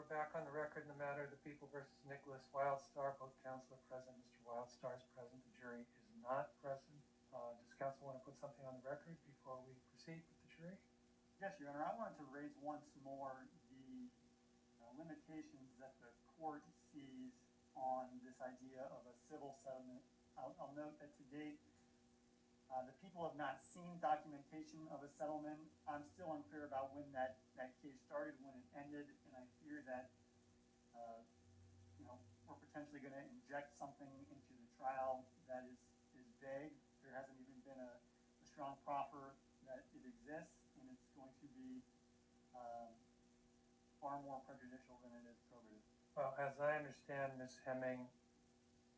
we're back on the record in the matter of the People versus Nickolas Wildstar. Both counsel are present. Mr. Wildstar is present. The jury is not present. Does counsel want to put something on the record before we proceed with the jury? Yes, Your Honor. I wanted to raise once more the limitations that the court sees on this idea of a civil settlement. I'll note that to date, the people have not seen documentation of a settlement. I'm still unclear about when that case started, when it ended, and I fear that we're potentially going to inject something into the trial that is vague. There hasn't even been a strong proffer that it exists, and it's going to be far more prejudicial than it is probative. Well, as I understand, Ms. Hemming,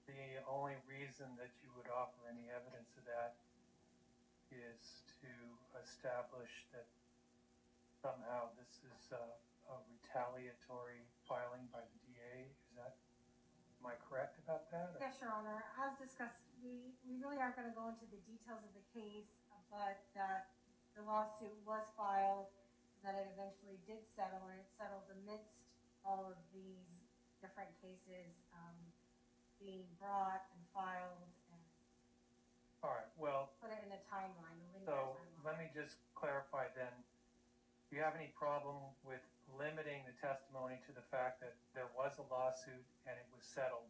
the only reason that you would offer any evidence of that is to establish that somehow this is a retaliatory filing by the DA. Am I correct about that? Yes, Your Honor. As discussed, we really aren't going to go into the details of the case, but that the lawsuit was filed, that it eventually did settle, and it settled amidst all of these different cases being brought and filed, and all right, well, put it in a timeline, a linear timeline. Let me just clarify then. Do you have any problem with limiting the testimony to the fact that there was a lawsuit and it was settled,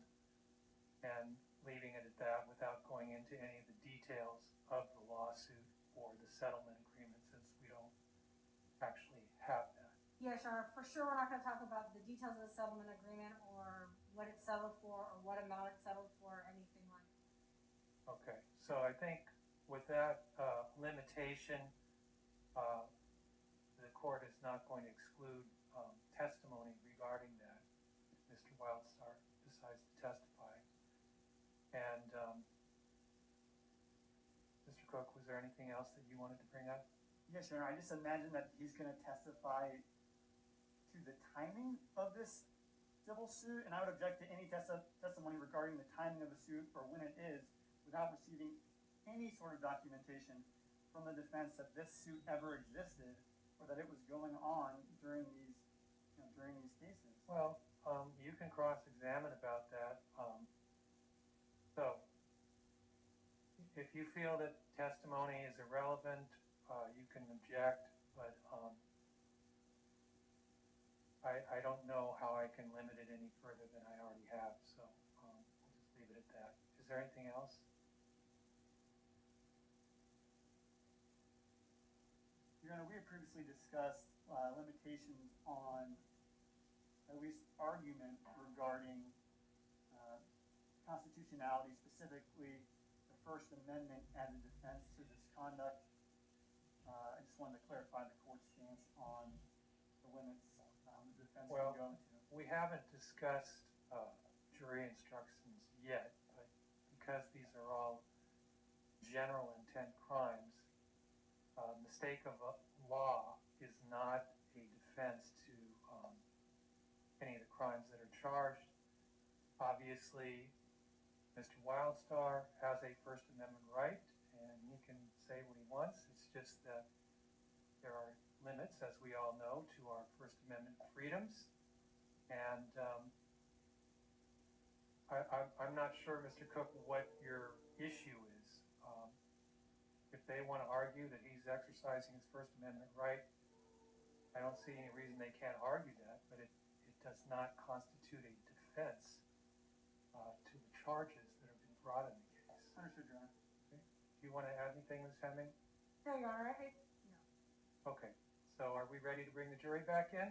and leaving it at that without going into any of the details of the lawsuit or the settlement agreement, since we don't actually have that? Yes, Your Honor. For sure, we're not going to talk about the details of the settlement agreement or what it settled for or what amount it settled for or anything like that. Okay, so I think with that limitation, the court is not going to exclude testimony regarding that if Mr. Wildstar decides to testify. And Mr. Cook, was there anything else that you wanted to bring up? Yes, Your Honor. I just imagine that he's going to testify to the timing of this civil suit, and I would object to any testimony regarding the timing of the suit or when it is, without receiving any sort of documentation from the defense that this suit ever existed or that it was going on during these cases. Well, you can cross-examine about that. So, if you feel that testimony is irrelevant, you can object, but I don't know how I can limit it any further than I already have, so we'll just leave it at that. Is there anything else? Your Honor, we have previously discussed limitations on at least argument regarding constitutionality, specifically the First Amendment as a defense to this conduct. I just wanted to clarify the court's stance on the limits the defense can go into. We haven't discussed jury instructions yet, but because these are all general intent crimes, mistake of law is not a defense to any of the crimes that are charged. Obviously, Mr. Wildstar has a First Amendment right, and he can say what he wants. It's just that there are limits, as we all know, to our First Amendment freedoms. And I'm not sure, Mr. Cook, what your issue is. If they want to argue that he's exercising his First Amendment right, I don't see any reason they can't argue that, but it does not constitute a defense to the charges that have been brought in the case. Understood, Your Honor. Okay. Do you want to add anything, Ms. Hemming? No, Your Honor. No. Okay. So are we ready to bring the jury back in?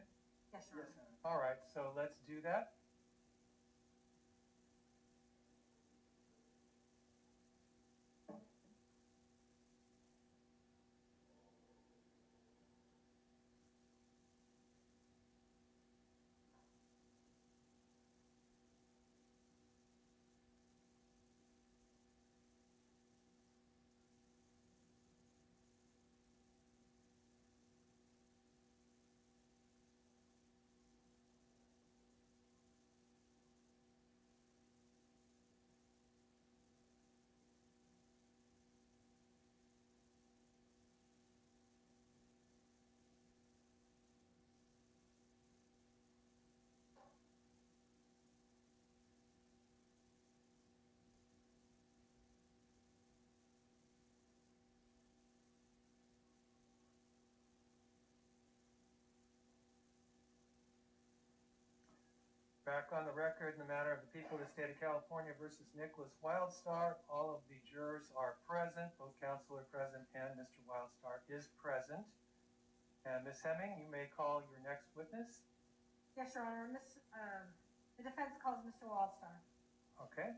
Yes, Your Honor. Yes, Your Honor. All right. So let's do that. Back on the record in the matter of the people of the state of California versus Nickolas Wildstar. All of the jurors are present. Both counsel are present and Mr. Wildstar is present. And Ms. Hemming, you may call your next witness. Yes, Your Honor. The defense calls Mr. Wildstar. Okay.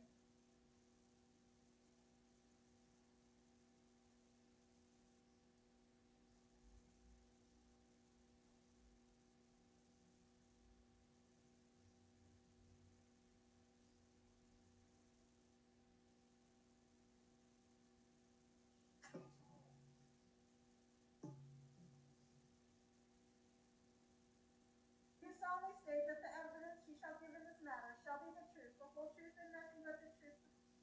You solemnly state that the evidence you shall give in this matter shall be the truth, the whole truth, and nothing but the truth.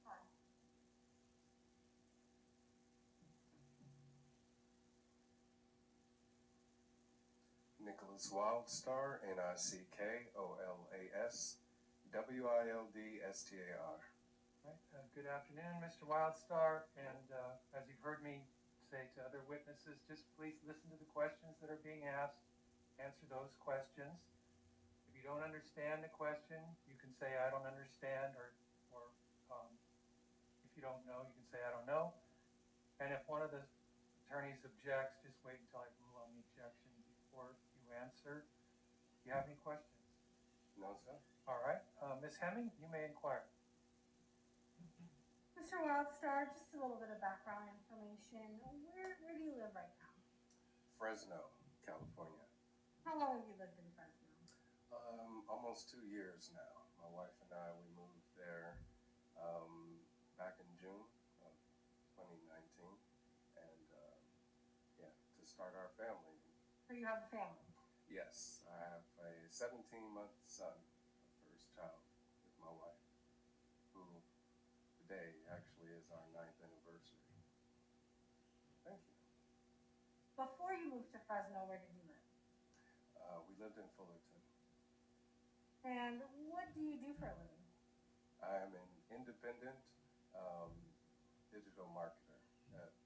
Fine. Nickolas Wildstar, Nickolas Wildstar. Right. Good afternoon, Mr. Wildstar. And as you've heard me say to other witnesses, just please listen to the questions that are being asked. Answer those questions. If you don't understand the question, you can say, I don't understand, or if you don't know, you can say, I don't know. And if one of the attorneys objects, just wait until I rule on the objection before you answer. Do you have any questions? No, sir. All right. Ms. Hemming, you may inquire. Mr. Wildstar, just a little bit of background information. Where do you live right now? Fresno, California. How long have you lived in Fresno? Almost 2 years now. My wife and I, we moved there back in June of 2019, and yeah, to start our family. So you have a family? Yes, I have a 17-month son, the first child with my wife, who today actually is our 9th anniversary. Thank you. Before you moved to Fresno, where did you live? We lived in Fullerton. And what do you do for a living? I am an independent digital marketer.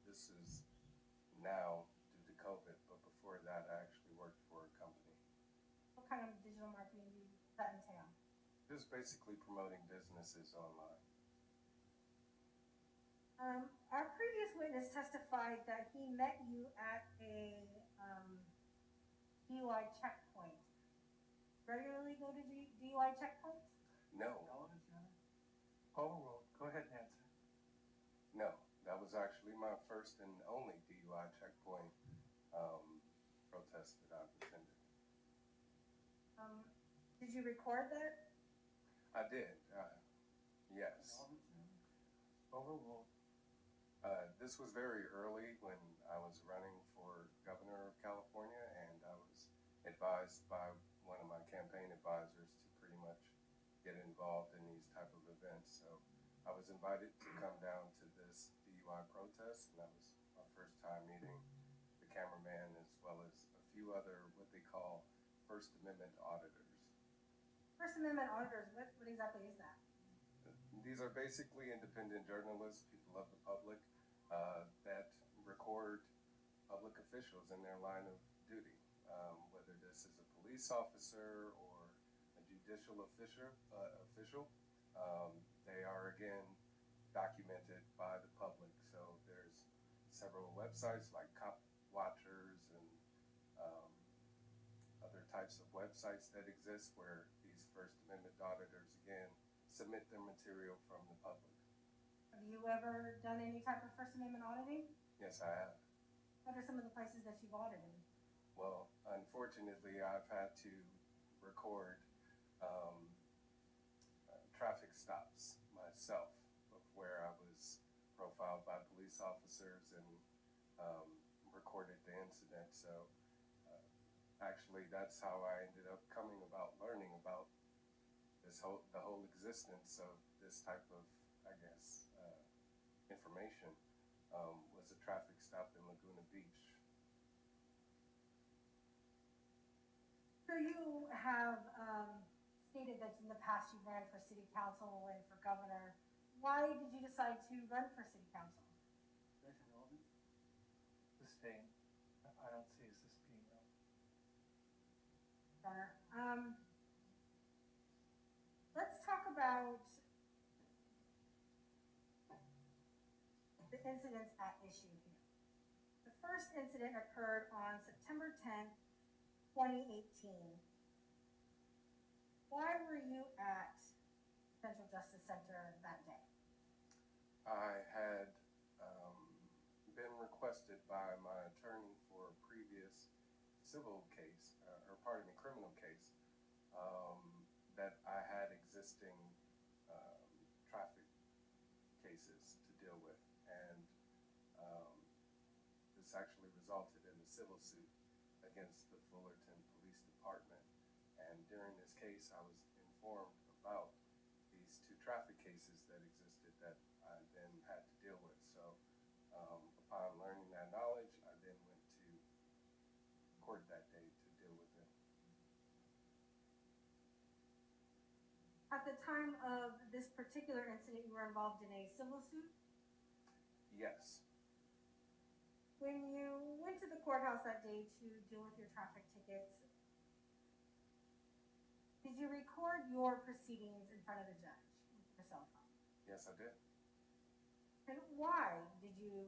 This is now due to COVID, but before that I actually worked for a company. What kind of digital marketing does that entail? Just basically promoting businesses online. Our previous witness testified that he met you at a DUI checkpoint. Regularly go to DUI checkpoints? No, Overruled. Go ahead and answer. no, that was actually my first and only DUI checkpoint protest that I've attended. Did you record that? I did, yes. Overruled. This was very early when I was running for governor of California, and I was advised by one of my campaign advisors to pretty much get involved in these type of events. So I was invited to come down to this DUI protest, and that was my first time meeting the cameraman as well as a few other what they call First Amendment auditors. First Amendment auditors, what exactly is that? These are basically independent journalists, people of the public, that record public officials in their line of duty, whether this is a police officer or a judicial official. They are again documented by the public. So there's several websites like Cop Watchers and other types of websites that exist where these First Amendment auditors again submit their material from the public. Have you ever done any type of First Amendment auditing? Yes, I have. What are some of the places that you've audited? Well, unfortunately, I've had to record traffic stops myself, where I was profiled by police officers and recorded the incident. So actually, that's how I ended up coming about learning about the whole existence of this type of, I guess, information. Was a traffic stop in Laguna Beach. So you have stated that in the past you ran for city council and for governor. Why did you decide to run for city council? Sustained. I don't see this as being Governor, about the incidents at issue here. The first incident occurred on September 10th, 2018. Why were you at Central Justice Center that day? I had been requested by my attorney for a previous civil case, criminal case, that I had existing traffic cases to deal with, and this actually resulted in a civil suit against the Fullerton Police Department. And during this case, I was informed about these two traffic cases that existed that I then had to deal with. So upon learning that knowledge, I then went to court that day to deal with it. At the time of this particular incident, you were involved in a civil suit? Yes. When you went to the courthouse that day to deal with your traffic tickets, did you record your proceedings in front of the judge with your cell phone? Yes, I did. And why did you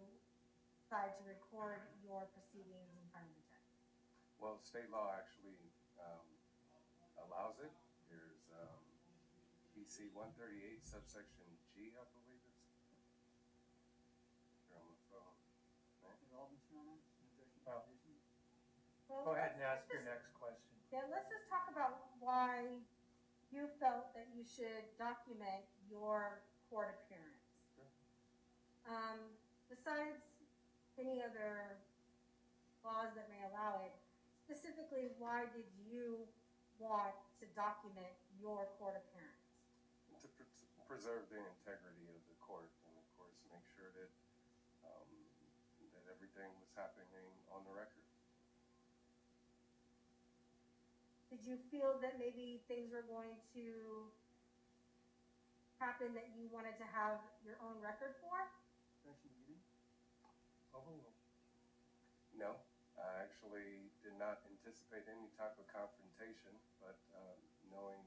decide to record your proceedings in front of the judge? Well, state law actually allows it. There's PC 138 subsection G, I believe it's. Here on the phone. Involvement, Your Honor, objection to Oh. condition. Well, Go ahead and let's ask your just- next question. Yeah, let's just talk about why you felt that you should document your court appearance. Sure. Besides any other laws that may allow it, specifically, why did you want to document your court appearance? To preserve the integrity of the court, and of course make sure that that everything was happening on the record. Did you feel that maybe things were going to happen that you wanted to have your own record for? Objection to meeting. Overruled. No, I actually did not anticipate any type of confrontation, but knowing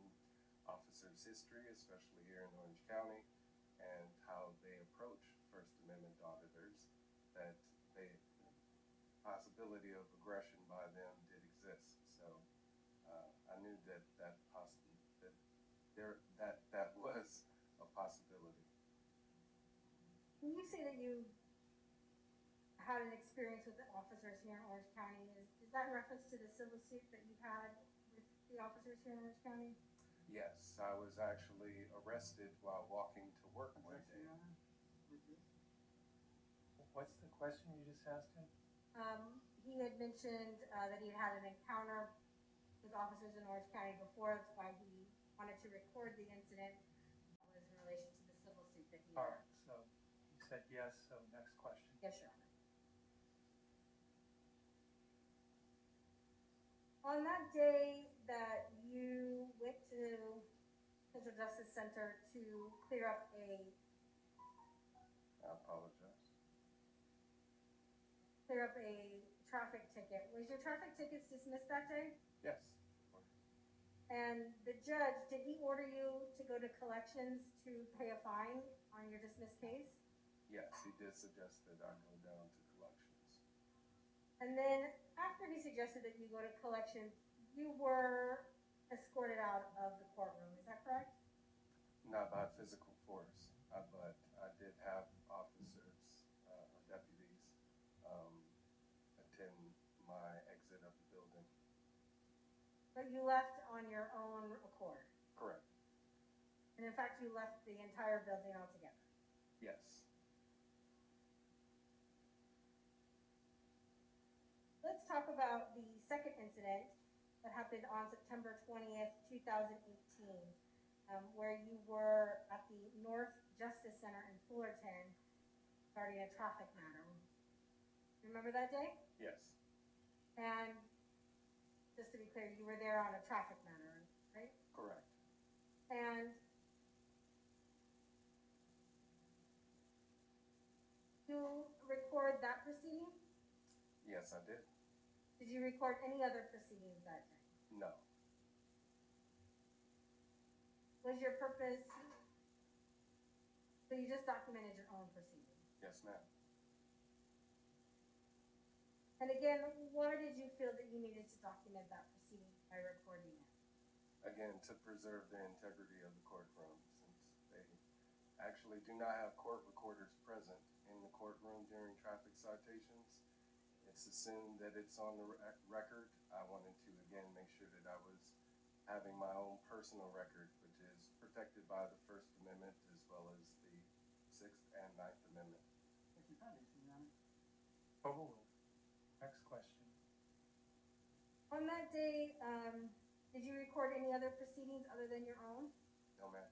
officers' history, especially here in Orange County, and how they approach First Amendment auditors, that the possibility of aggression by them did exist. So I knew that that was a possibility. When you say that you had an experience with the officers here in Orange County, is that in reference to the civil suit that you had with the officers here in Orange County? Yes, I was actually arrested while walking to work one Objection, day. Your Honor. Repeat. What's the question you just asked him? He had mentioned that he had an encounter with officers in Orange County before. That's why he wanted to record the incident. That was in relation to the civil suit that he All had. right, so you said yes, so next question. Yes, Your Honor. On that day that you went to Central Justice Center to clear up I apologize. a traffic ticket, was your traffic tickets dismissed that day? Yes. And the judge, did he order you to go to collections to pay a fine on your dismissed case? Yes, he did suggest that I go down to collections. And then after he suggested that you go to collections, you were escorted out of the courtroom, is that correct? Not by physical force, but I did have officers or deputies attend my exit of the building. But you left on your own accord? Correct. And in fact, you left the entire building altogether? Yes. Let's talk about the second incident that happened on September 20th, 2018, where you were at the North Justice Center in Fullerton regarding a traffic matter. Remember that day? Yes. And just to be clear, you were there on a traffic matter, right? Correct. And you record that proceeding? Yes, I did. Did you record any other proceedings that day? No. Was your purpose So you just documented your own proceeding. Yes, ma'am. And again, why did you feel that you needed to document that proceeding by recording it? Again, to preserve the integrity of the courtroom, since they actually do not have court recorders present in the courtroom during traffic citations. It's assumed that it's on the record. I wanted to, again, make sure that I was having my own personal record, which is protected by the First Amendment as well as the Sixth and Ninth Amendment. Thank you, Foundation, Your Honor. Overruled. Next question. On that day, did you record any other proceedings other than your own? No, ma'am.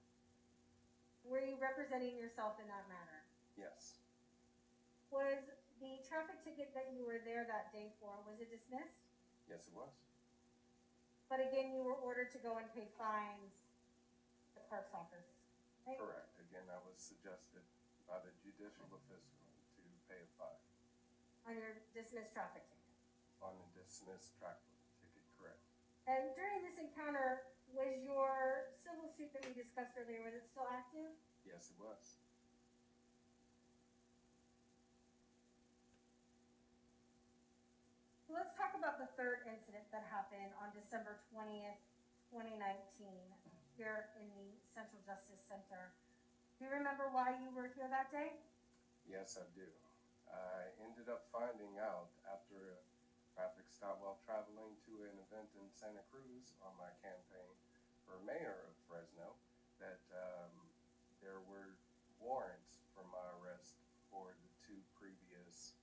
Were you representing yourself in that matter? Yes. Was the traffic ticket that you were there that day for, was it dismissed? Yes, it was. But again, you were ordered to go and pay fines at the clerk's office, right? Correct. Again, I was suggested by the judicial official to pay a fine On your dismissed traffic ticket. on a dismissed traffic ticket, correct. And during this encounter, was your civil suit that we discussed earlier, was it still active? Yes, it was. So let's talk about the third incident that happened on December 20th, 2019, here in the Central Justice Center. Do you remember why you were here that day? Yes, I do. I ended up finding out after a traffic stop while traveling to an event in Santa Cruz on my campaign for mayor of Fresno that there were warrants for my arrest for the two previous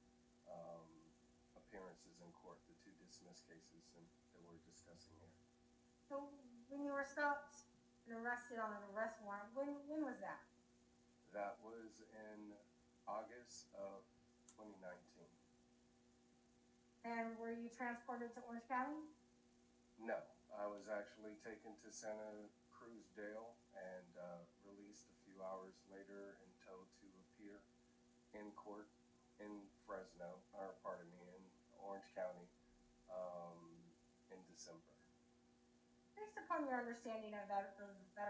appearances in court, the two dismissed cases that we're discussing here. So when you were stopped and arrested on an arrest warrant, when was that? That was in August of 2019. And were you transported to Orange County? No, I was actually taken to Santa Cruz jail and released a few hours later and told to appear in court in Fresno, or pardon me, in Orange County in December. Based upon your understanding of that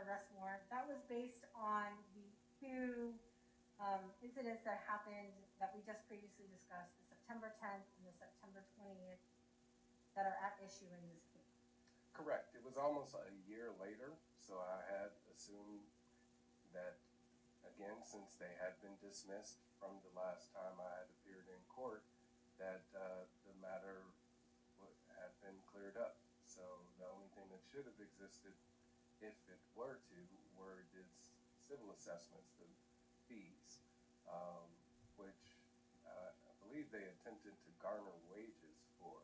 arrest warrant, that was based on the two incidents that happened that we just previously discussed, the September 10th and the September 20th, that are at issue in this case. Correct. It was almost a year later, so I had assumed that, again, since they had been dismissed from the last time I had appeared in court, that the matter had been cleared up. So the only thing that should have existed, if it were to, were these civil assessments, the fees, which I believe they attempted to garner wages for.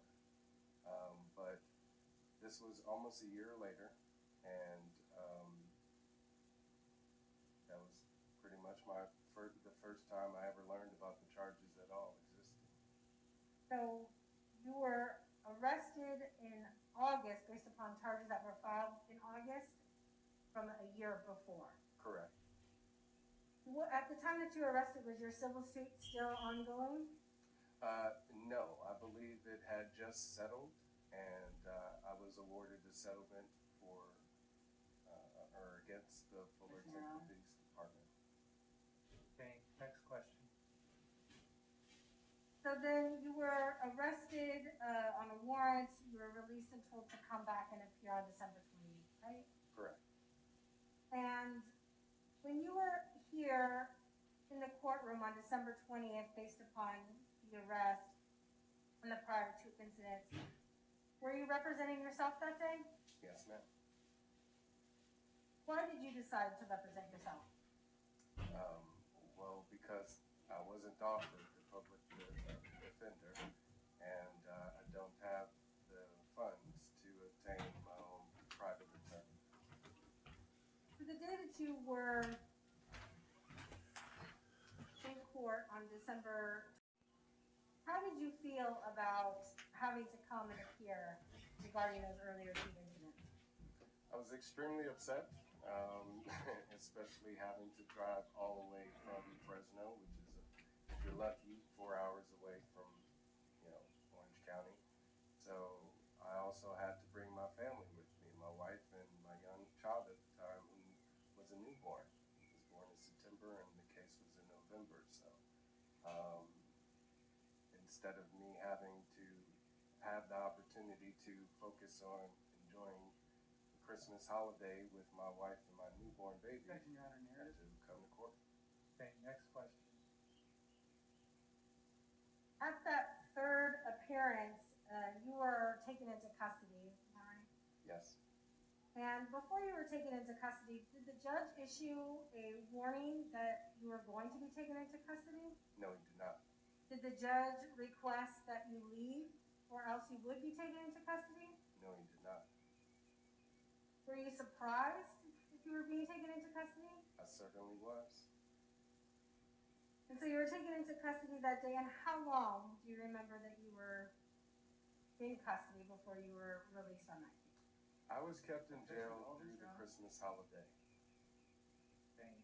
But this was almost a year later, and that was pretty much the first time I ever learned about the charges at all existed. So you were arrested in August based upon charges that were filed in August from a year before. Correct. At the time that you were arrested, was your civil suit still ongoing? No, I believe it had just settled, and I was awarded a settlement for or against the Fullerton Police Department. Okay, next question. So then you were arrested on a warrant, you were released and told to come back and appear on December 28th, right? Correct. And when you were here in the courtroom on December 20th, based upon the arrest and the prior two incidents, were you representing yourself that day? Yes, ma'am. Why did you decide to represent yourself? Well, because I wasn't offered the public defender, and I don't have the funds to obtain my own private attorney. So the day that you were in court on December, how did you feel about having to come and appear regarding those earlier two incidents? I was extremely upset, especially having to drive all the way from Fresno, which is, if you're lucky, 4 hours away from, Orange County. So I also had to bring my family with me, my wife and my young child at the time, who was a newborn. He was born in September, and the instead of me having to have the opportunity to focus on enjoying the Christmas holiday with my wife and my newborn baby. Objection, Your Honor, I had narrative. to come to court. Okay, next question. At that third appearance, you were taken into custody, am I right? Yes. And before you were taken into custody, did the judge issue a warning that you were going to be taken into custody? No, he did not. Did the judge request that you leave or else you would be taken into custody? No, he did not. Were you surprised if you were being taken into custody? I certainly was. And so you were taken into custody that day, and how long do you remember that you were in custody before you were released on that case? I was kept in jail through the Christmas holiday. Okay.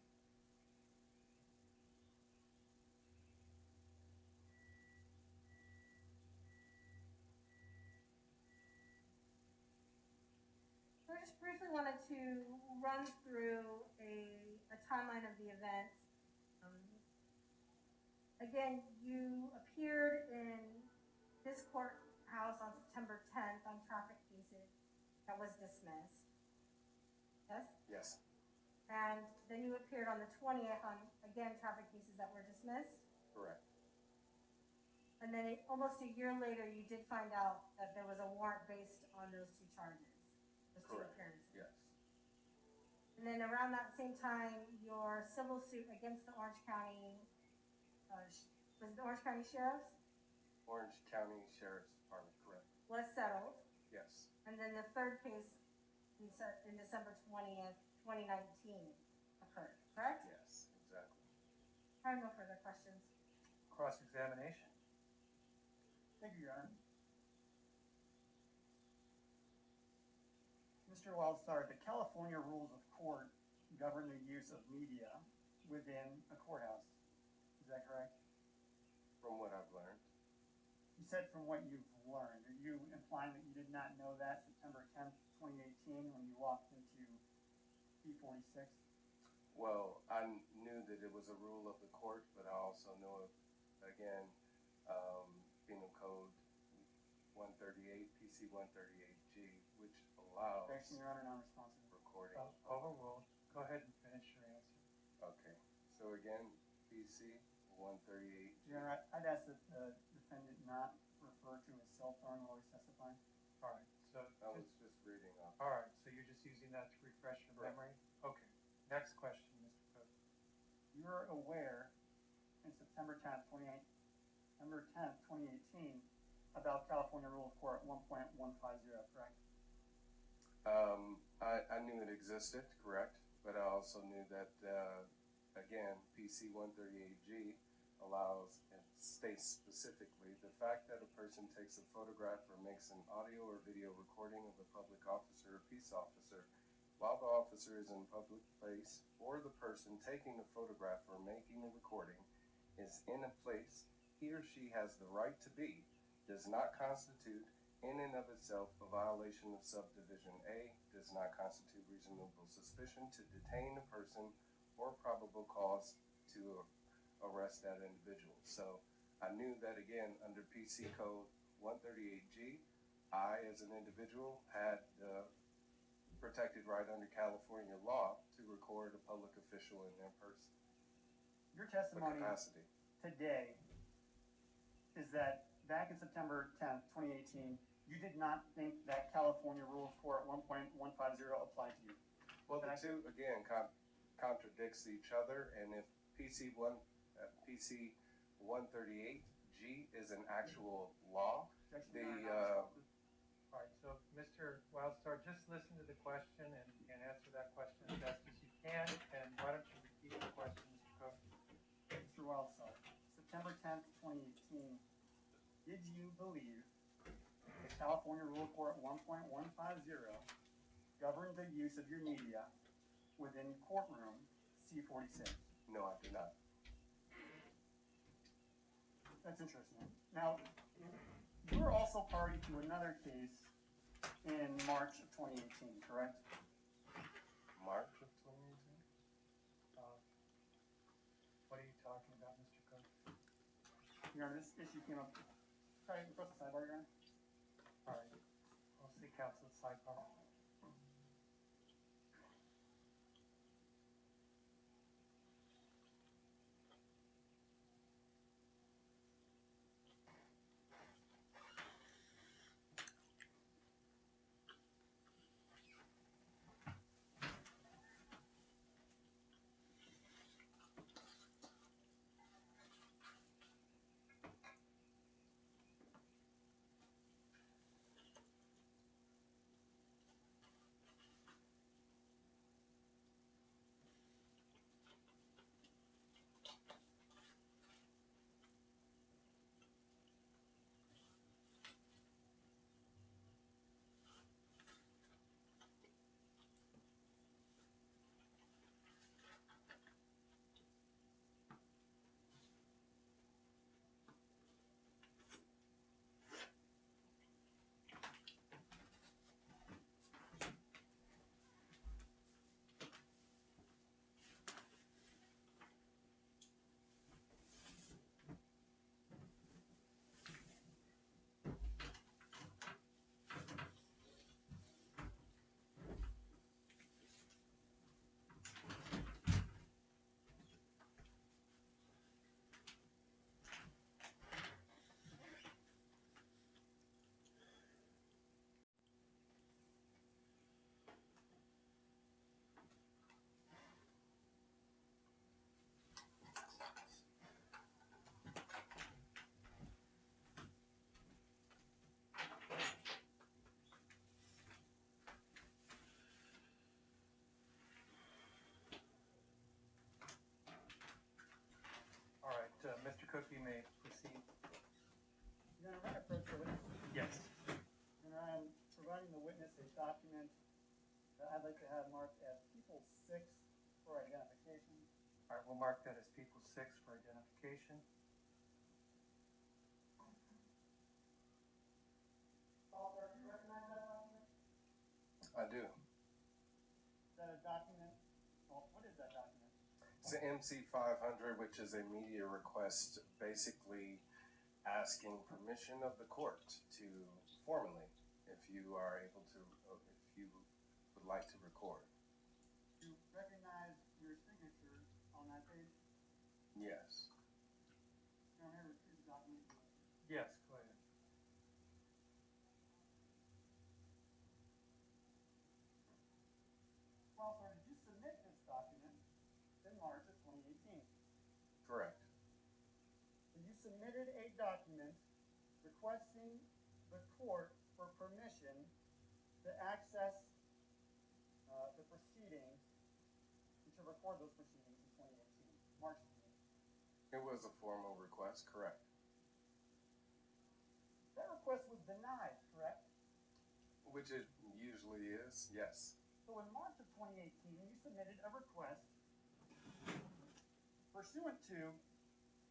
So I just briefly wanted to run through a timeline of the events. Again, you appeared in this courthouse on September 10th on traffic cases that was dismissed. Yes? Yes. And then you appeared on the 20th on, again, traffic cases that were dismissed. Correct. And then almost a year later, you did find out that there was a warrant based on those two charges, those two Correct. appearances. Yes. And then around that same time, your civil suit against the Orange County, was it the Orange County Sheriff's, Orange County Sheriff's Department, correct. was settled. Yes. And then the third case in December 20th, 2019 occurred, correct? Yes, exactly. I have no further questions. Cross-examination. Thank you, Your Honor. Mr. Wildstar, the California rules of court govern the use of media within a courthouse. Is that correct? From what I've learned. You said from what you've learned. Are you implying that you did not know that September 10th, 2018, when you walked into P46? Well, I knew that it was a rule of the court, but I also know, again, Penal Code 138, PC 138G, which allows Objection, Your Honor, non-responsive. recording. Overruled. Go ahead and finish your answer. Okay. So again, PC 138G. Your Honor, I'd ask that the defendant not refer to his cell phone while he's testifying. All right, so, I was just reading off. all right, so you're just using that to refresh your Correct. memory? Okay, next question, Mr. Cook. You're aware in September 10th, 2018, about California Rule of Court 1.150, correct? I knew it existed, correct, but I also knew that, again, PC 138G allows, and states specifically, the fact that a person takes a photograph or makes an audio or video recording of a public officer or peace officer while the officer is in a public place, or the person taking the photograph or making the recording is in a place he or she has the right to be, does not constitute in and of itself a violation of subdivision A, does not constitute reasonable suspicion to detain a person or probable cause to arrest that individual. So I knew that, again, under PC Code 138G, I as an individual had the protected right under California law to record a public official in their person. Your The testimony capacity. today is that back in September 10th, 2018, you did not think that California Rule of Court 1.150 applied to you. Well, the two, again, contradicts each other, and if PC 138G is an actual law, Objection, the, Your Honor, non-responsive. All right, so Mr. Wildstar, just listen to the question and answer that question as best as you can, and why don't you repeat the question, Mr. Cook? Mr. Wildstar, September 10th, 2018, did you believe the California Rule of Court 1.150 governed the use of your media within courtroom C46? no, I do not. That's interesting. Now, you were also party to another case in March of 2018, correct? March of 2018? What are you talking about, Mr. Cook? Your Honor, this issue came up Try to request a sidebar, Your Honor. All right, I'll see counsel at sidebar. All right, Mr. Cook, you may proceed. Your Honor, may I approach the witness? Yes. And I'm providing the witness a document that I'd like to have marked as People 6 for identification. All right, we'll mark that as People 6 for identification. Officer, do you recognize that document? I do. Is that a document? Well, what is that document? It's an MC 500, which is a media request basically asking permission of the court to formally, if you are able to, if you would like to record. Do you recognize your signature on that page? Yes. Your Honor, retrieve the document. Yes, go ahead. Well, sir, did you submit this document in March of 2018? Correct. So you submitted a document requesting the court for permission to access the proceedings and to record those proceedings in 2018, March 2018. It was a formal request, correct. That request was denied, correct? Which it usually is, yes. So in March of 2018, you submitted a request pursuant to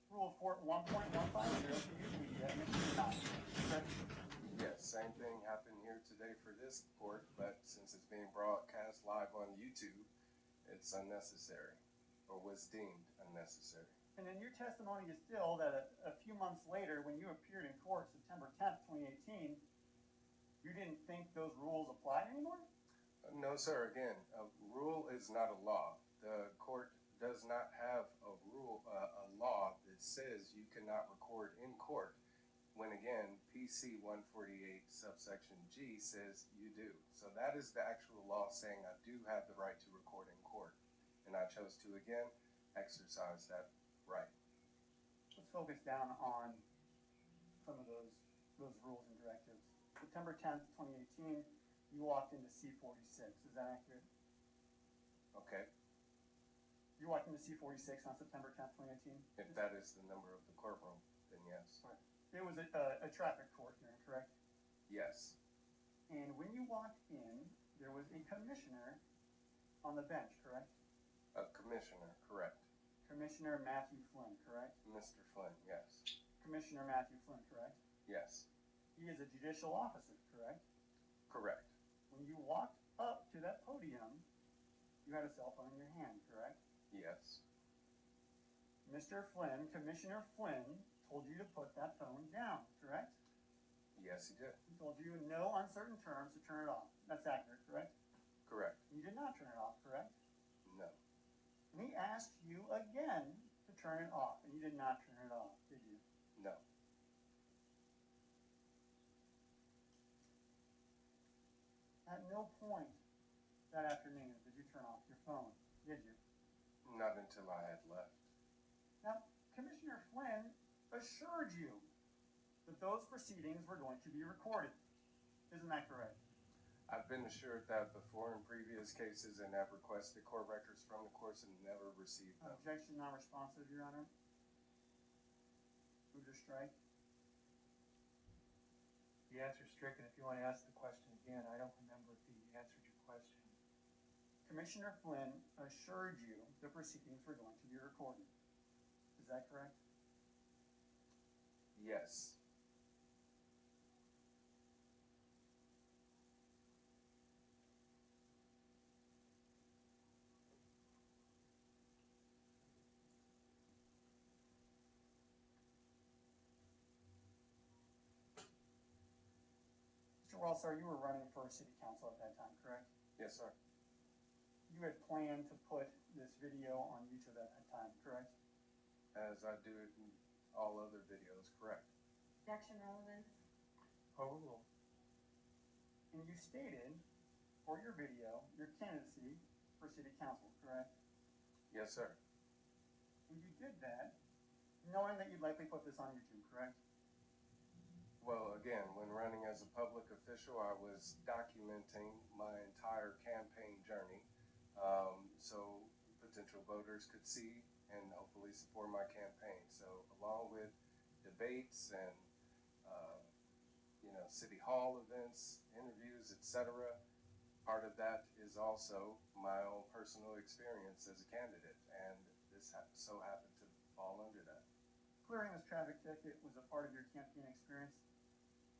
Rule of Court 1.150 to use media and it was denied, correct? Yes, same thing happened here today for this court, but since it's being broadcast live on YouTube, it's unnecessary, or was deemed unnecessary. And then your testimony is still that a few months later, when you appeared in court, September 10th, 2018, you didn't think those rules applied anymore? No, sir. Again, a rule is not a law. The court does not have a rule, a law that says you cannot record in court. When again, PC 148 subsection G says you do. So that is the actual law saying I do have the right to record in court. And I chose to again exercise that right. Let's focus down on some of those rules and directives. September 10th, 2018, you walked into C46. Is that accurate? Okay. You walked into C46 on September 10th, 2018? If that is the number of the courtroom, then yes. It was a traffic court hearing, correct? Yes. And when you walked in, there was a commissioner on the bench, correct? A commissioner, correct. Commissioner Matthew Flynn, correct? Mr. Flynn, yes. Commissioner Matthew Flynn, correct? Yes. He is a judicial officer, correct? Correct. When you walked up to that podium, you had a cell phone in your hand, correct? Yes. Mr. Flynn, Commissioner Flynn, told you to put that phone down, correct? Yes, he did. He told you in no uncertain terms to turn it off. That's accurate, correct? Correct. You did not turn it off, correct? No. And he asked you again to turn it off, and you did not turn it off, did you? No. At no point that afternoon did you turn off your phone, did you? Not until I had left. Now, Commissioner Flynn assured you that those proceedings were going to be recorded. Isn't that correct? I've been assured that before in previous cases and have requested court records from the courts and never received them. Objection not responsive, Your Honor. Move to strike. The answer's stricken. If you want to ask the question again, I don't remember if he answered your question. Commissioner Flynn assured you the proceedings were going to be recorded. Is that correct? Yes. Mr. Wildstar, you were running for city council at that time, correct? Yes, sir. You had planned to put this video on YouTube at that time, correct? As I do it in all other videos, correct. Objection relevance. Overruled. And you stated for your video your candidacy for city council, correct? Yes, sir. And you did that knowing that you'd likely put this on YouTube, correct? Well, again, when running as a public official, I was documenting my entire campaign journey, so potential voters could see and hopefully support my campaign. So along with debates and, city hall events, interviews, etc., part of that is also my own personal experience as a candidate, and this so happened to fall under that. Clearing this traffic ticket was a part of your campaign experience.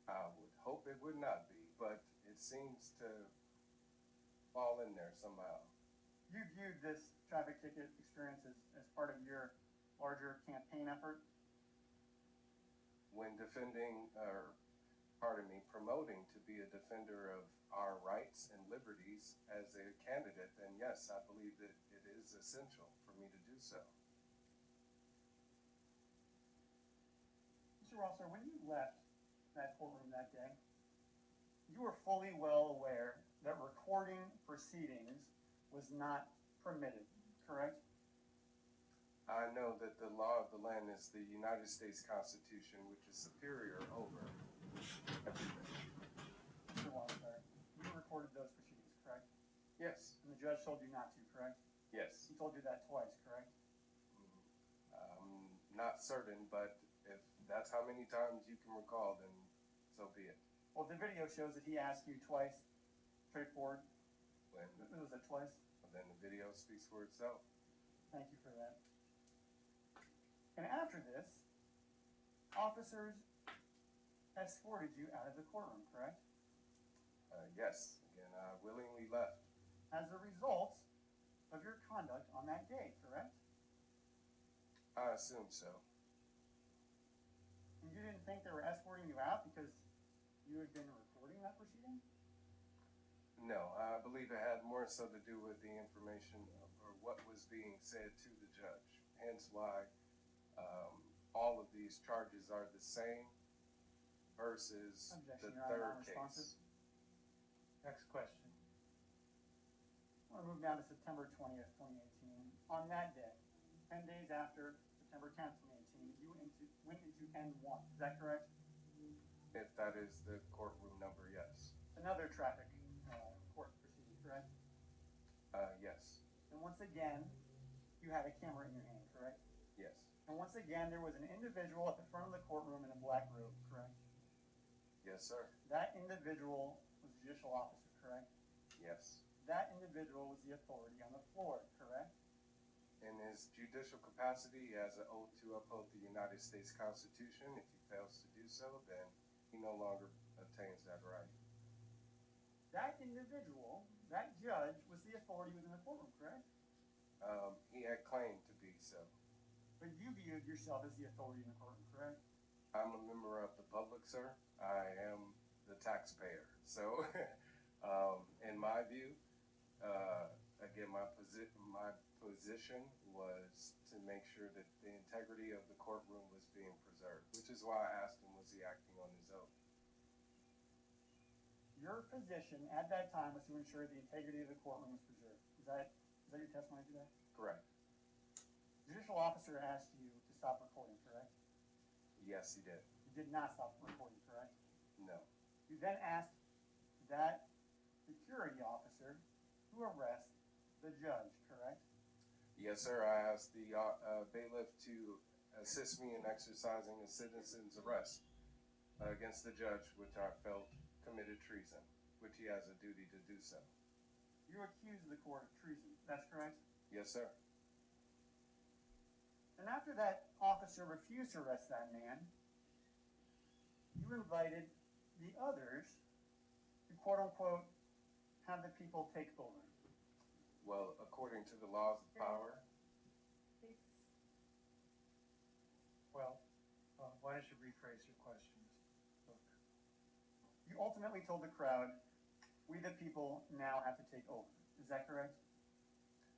I would hope it would not be, but it seems to fall in there somehow. You viewed this traffic ticket experience as part of your larger campaign effort. When promoting to be a defender of our rights and liberties as a candidate, then yes, I believe that it is essential for me to do so. Mr. Rosser, when you left that courtroom that day, you were fully well aware that recording proceedings was not permitted, correct? I know that the law of the land is the United States Constitution, which is superior over everything. Mr. Wildstar, you recorded those proceedings, correct? Yes. And the judge told you not to, correct? Yes. He told you that twice, correct? Not certain, but if that's how many times you can recall, then so be it. Well, the video shows that he asked you twice, straightforward. When, Was it twice? then the video speaks for itself. Thank you for that. And after this, officers escorted you out of the courtroom, correct? Yes. Again, I willingly left. As a result of your conduct on that day, correct? I assume so. And you didn't think they were escorting you out because you had been recording that proceeding? No, I believe it had more so to do with the information or what was being said to the judge. Hence why all of these charges are the same versus Objection, the Your Honor, third non-responsive. case. Next question. I want to move now to September 20th, 2018. On that day, 10 days after September 10th, 2018, you went into N1. Is that correct? If that is the courtroom number, yes. Another traffic court proceeding, correct? Yes. And once again, you had a camera in your hand, correct? Yes. And once again, there was an individual at the front of the courtroom in a black robe, correct? Yes, sir. That individual was a judicial officer, correct? Yes. That individual was the authority on the floor, correct? In his judicial capacity, he has an oath to uphold the United States Constitution. If he fails to do so, then he no longer obtains that right. That individual, that judge, was the authority within the courtroom, correct? He had claimed to be so. But you viewed yourself as the authority in the courtroom, correct? I'm a member of the public, sir. I am the taxpayer. So, in my view, again, my position was to make sure that the integrity of the courtroom was being preserved, which is why I asked him, was he acting on his oath? Your position at that time was to ensure the integrity of the courtroom was preserved. Is that your testimony today? Correct. Judicial officer asked you to stop recording, correct? Yes, he did. You did not stop recording, correct? No. You then asked that security officer to arrest the judge, correct? Yes, sir. I asked the bailiff to assist me in exercising a citizen's arrest against the judge, which I felt committed treason, which he has a duty to do so. You accused the court of treason, that's correct? Yes, sir. And after that officer refused to arrest that man, you invited the others to quote unquote have the people take over. Well, according to the laws of power, Well, why don't you rephrase your question, Mr. Cook? You ultimately told the crowd, we the people now have to take over. Is that correct?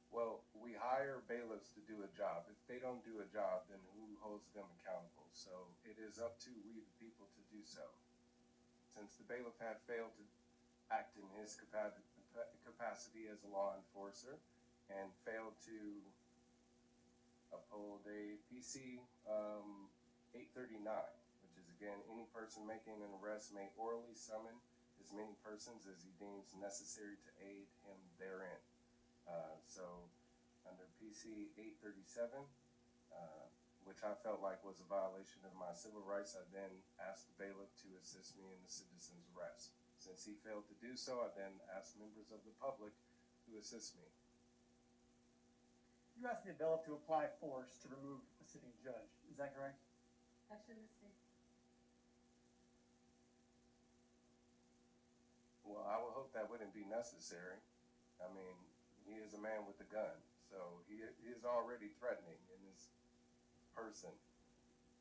well, we hire bailiffs to do a job. If they don't do a job, then who holds them accountable? So it is up to we the people to do so. Since the bailiff had failed to act in his capacity as a law enforcer and failed to uphold a PC 839, which is again, any person making an arrest may orally summon as many persons as he deems necessary to aid him therein. So under PC 837, which I felt like was a violation of my civil rights, I then asked the bailiff to assist me in the citizen's arrest. Since he failed to do so, I then asked members of the public to assist me. You asked the bailiff to apply force to remove a sitting judge. Is that correct? Actually, Mr. Well, I would hope that wouldn't be necessary. I mean, he is a man with a gun, so he is already threatening in his person.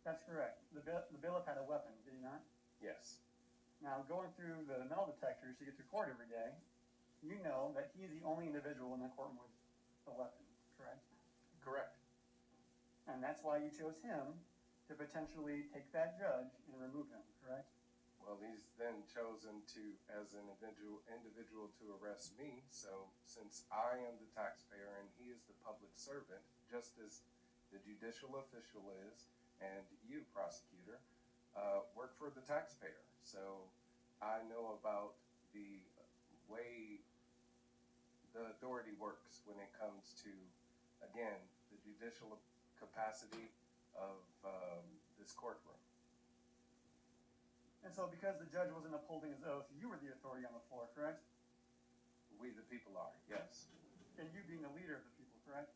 That's correct. The bailiff had a weapon, did he not? Yes. Now, going through the metal detectors to get to court every day, you know that he is the only individual in that courtroom with a weapon, correct? Correct. And that's why you chose him to potentially take that judge and remove him, correct? Well, he's then chosen to, as an individual to arrest me. So since I am the taxpayer and he is the public servant, just as the judicial official is, and you, prosecutor, work for the taxpayer. So I know about the way the authority works when it comes to, again, the judicial capacity of this courtroom. And so because the judge wasn't upholding his oath, you were the authority on the floor, correct? We the people are, yes. And you being the leader of the people, correct?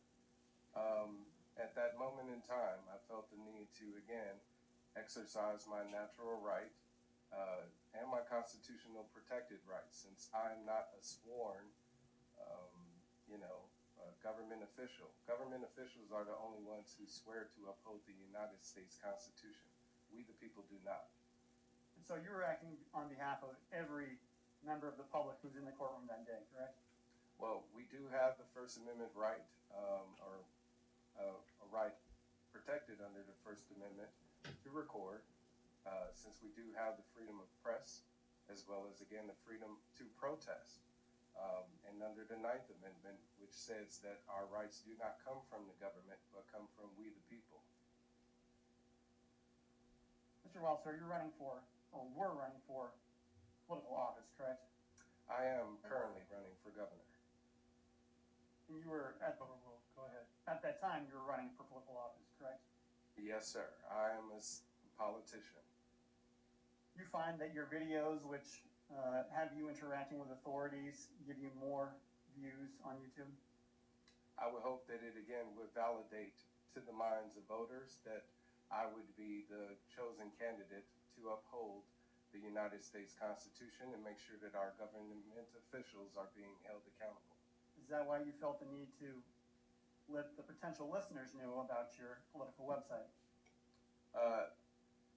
At that moment in time, I felt the need to, again, exercise my natural right and my constitutional protected rights, since I'm not a sworn, government official. Government officials are the only ones who swear to uphold the United States Constitution. We the people do not. And so you were acting on behalf of every member of the public who's in the courtroom that day, correct? Well, we do have the First Amendment right, or a right protected under the First Amendment to record, since we do have the freedom of press, as well as, again, the freedom to protest. And under the Ninth Amendment, which says that our rights do not come from the government, but come from we the people. Mr. Wildstar, you're running for, or were running for, political office, correct? I am currently running for governor. And you were, at Go ahead. that time, you were running for political office, correct? Yes, sir. I am a politician. You find that your videos, which have you interacting with authorities, give you more views on YouTube? I would hope that it, again, would validate to the minds of voters that I would be the chosen candidate to uphold the United States Constitution and make sure that our government officials are being held accountable. Is that why you felt the need to let the potential listeners know about your political website?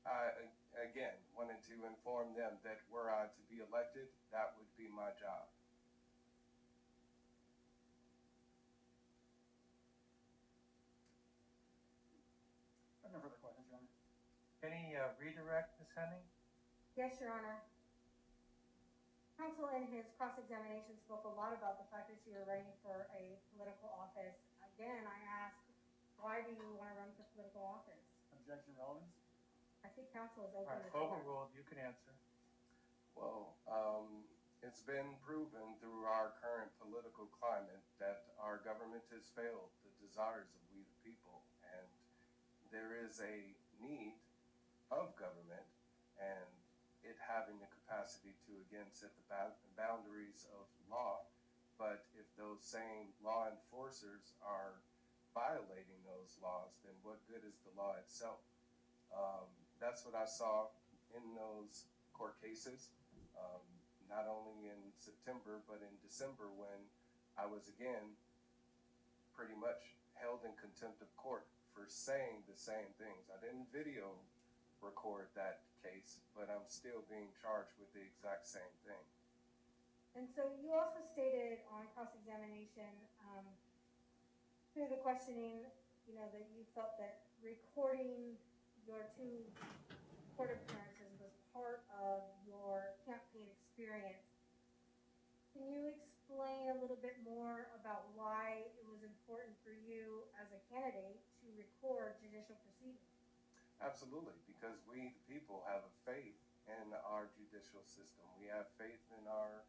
I, again, wanted to inform them that were I to be elected, that would be my job. I have no further questions, Your Honor. Any redirect, Ms. Hemming? Yes, Your Honor. Counsel in his cross-examination spoke a lot about the fact that you were running for a political office. Again, I ask, why do you want to run for political office? Objection, relevance? I think counsel is All open right, to that. overruled, you can answer. Well, it's been proven through our current political climate that our government has failed the desires of we the people, and there is a need of government and it having the capacity to again set the boundaries of law. But if those same law enforcers are violating those laws, then what good is the law itself? That's what I saw in those court cases, not only in September, but in December when I was again pretty much held in contempt of court for saying the same things. I didn't video record that case, but I'm still being charged with the exact same thing. And so you also stated on cross-examination, through the questioning, that you felt that recording your 2 court appearances was part of your campaign experience. Can you explain a little bit more about why it was important for you as a candidate to record judicial proceedings? Absolutely, because we the people have a faith in our judicial system. We have faith in our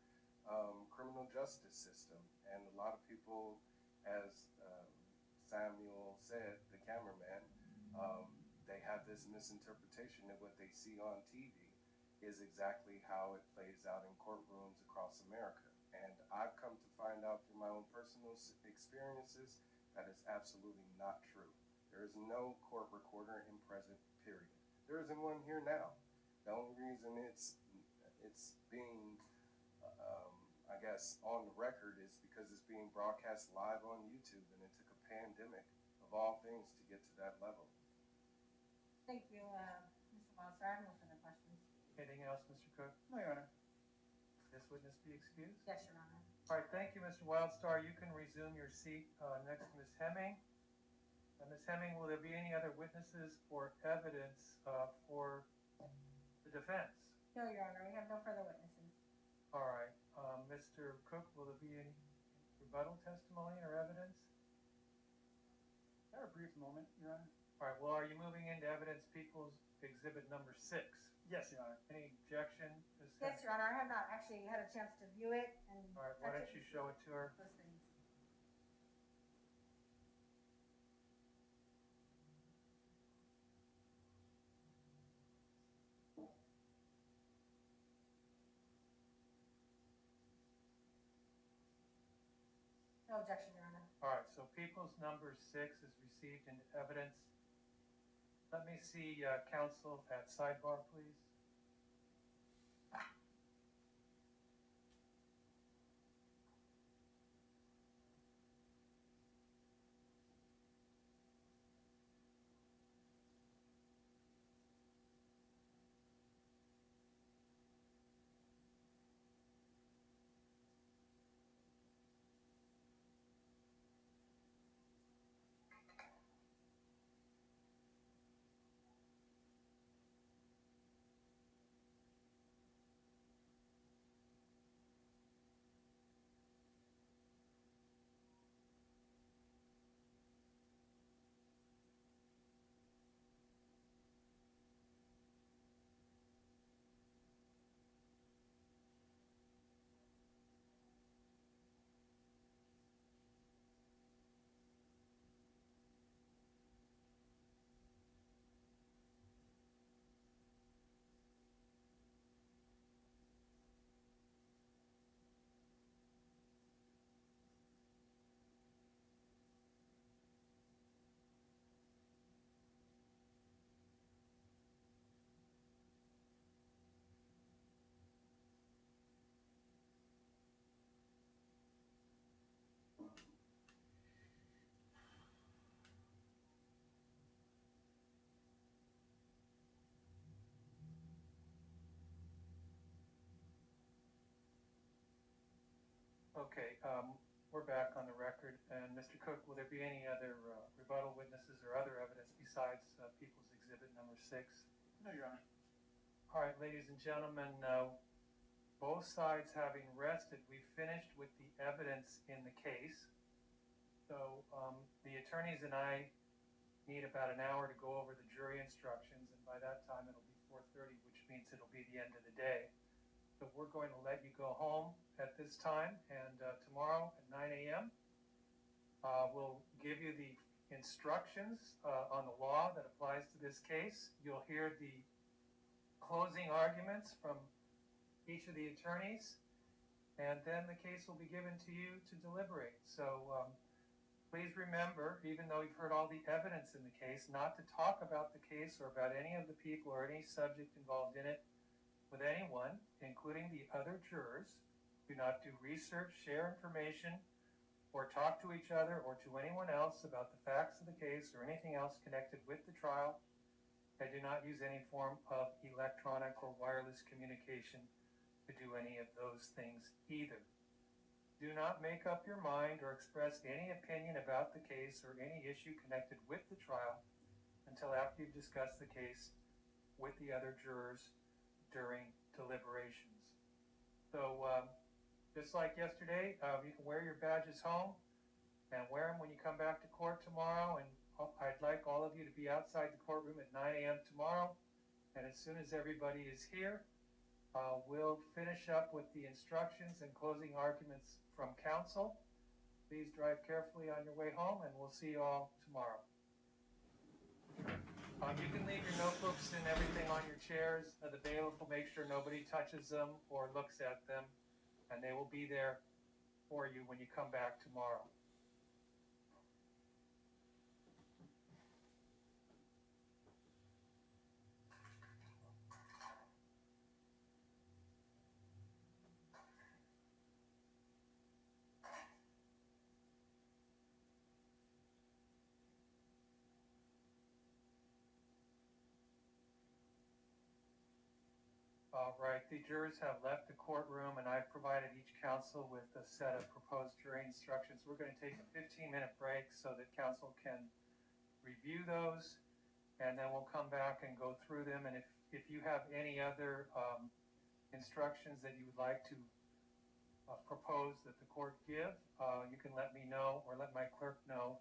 criminal justice system, and a lot of people, as Samuel said, the cameraman, they have this misinterpretation that what they see on TV is exactly how it plays out in courtrooms across America. And I've come to find out through my own personal experiences that is absolutely not true. There is no court recorder in present, period. There isn't one here now. The only reason it's being, I guess, on the record is because it's being broadcast live on YouTube, and it took a pandemic of all things to get to that level. Thank you, Mr. Wildstar. I have no further questions. Anything else, Mr. Cook? No, Your Honor. This witness be excused? Yes, Your Honor. All right, thank you, Mr. Wildstar. You can resume your seat next to Ms. Hemming. Ms. Hemming, will there be any other witnesses or evidence for the defense? No, Your Honor. We have no further witnesses. All right, Mr. Cook, will there be any rebuttal testimony or evidence? I have a brief moment, Your Honor. All right, well, are you moving into evidence People's Exhibit number 6? Yes, Your Honor. Any objection? Ms. Yes, Your Honor. I have not actually had a chance to view it and All right, why don't you show it to her? those things. No objection, Your Honor. All right, so People's number 6 is received into evidence. Let me see counsel at sidebar, please. Okay, we're back on the record, and Mr. Cook, will there be any other rebuttal witnesses or other evidence besides People's Exhibit number 6? No, Your Honor. All right, ladies and gentlemen, both sides having rested, we finished with the evidence in the case. So the attorneys and I need about an hour to go over the jury instructions, and by that time it'll be 4:30, which means it'll be the end of the day. So we're going to let you go home at this time, and tomorrow at 9 a.m. We'll give you the instructions on the law that applies to this case. You'll hear the closing arguments from each of the attorneys, and then the case will be given to you to deliberate. So please remember, even though you've heard all the evidence in the case, not to talk about the case or about any of the people or any subject involved in it with anyone, including the other jurors. Do not do research, share information, or talk to each other or to anyone else about the facts of the case or anything else connected with the trial. And do not use any form of electronic or wireless communication to do any of those things either. Do not make up your mind or express any opinion about the case or any issue connected with the trial until after you've discussed the case with the other jurors during deliberations. So just like yesterday, you can wear your badges home and wear them when you come back to court tomorrow. And I'd like all of you to be outside the courtroom at 9 a.m. tomorrow. And as soon as everybody is here, we'll finish up with the instructions and closing arguments from counsel. Please drive carefully on your way home, and we'll see you all tomorrow. You can leave your notebooks and everything on your chairs. The bailiff will make sure nobody touches them or looks at them, and they will be there for you when you come back tomorrow. All right, the jurors have left the courtroom, and I've provided each counsel with a set of proposed jury instructions. We're going to take a 15-minute break so that counsel can review those, and then we'll come back and go through them. And if you have any other instructions that you would like to propose that the court give, you can let me know or let my clerk know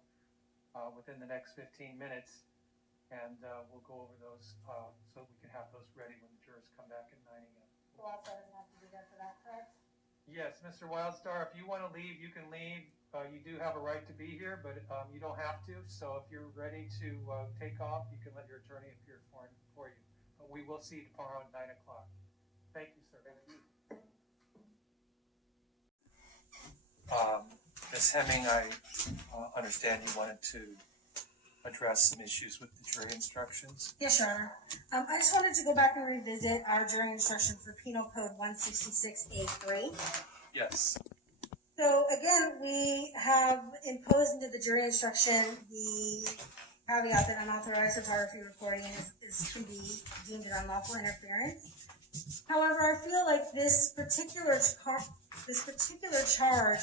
within the next 15 minutes. And we'll go over those so we can have those ready when the jurors come back at 9 a.m. Wildstar doesn't have to be there for that, correct? Yes, Mr. Wildstar, if you want to leave, you can leave. You do have a right to be here, but you don't have to. So if you're ready to take off, you can let your attorney appear for you. But we will see you tomorrow at 9 o'clock. Thank you, sir. Thank you. Ms. Hemming, I understand you wanted to address some issues with the jury instructions. Yes, Your Honor. I just wanted to go back and revisit our jury instruction for Penal Code 166A3. Yes. So again, we have imposed into the jury instruction the caveat that unauthorized photography recording can be deemed an unlawful interference. However, I feel like this particular charge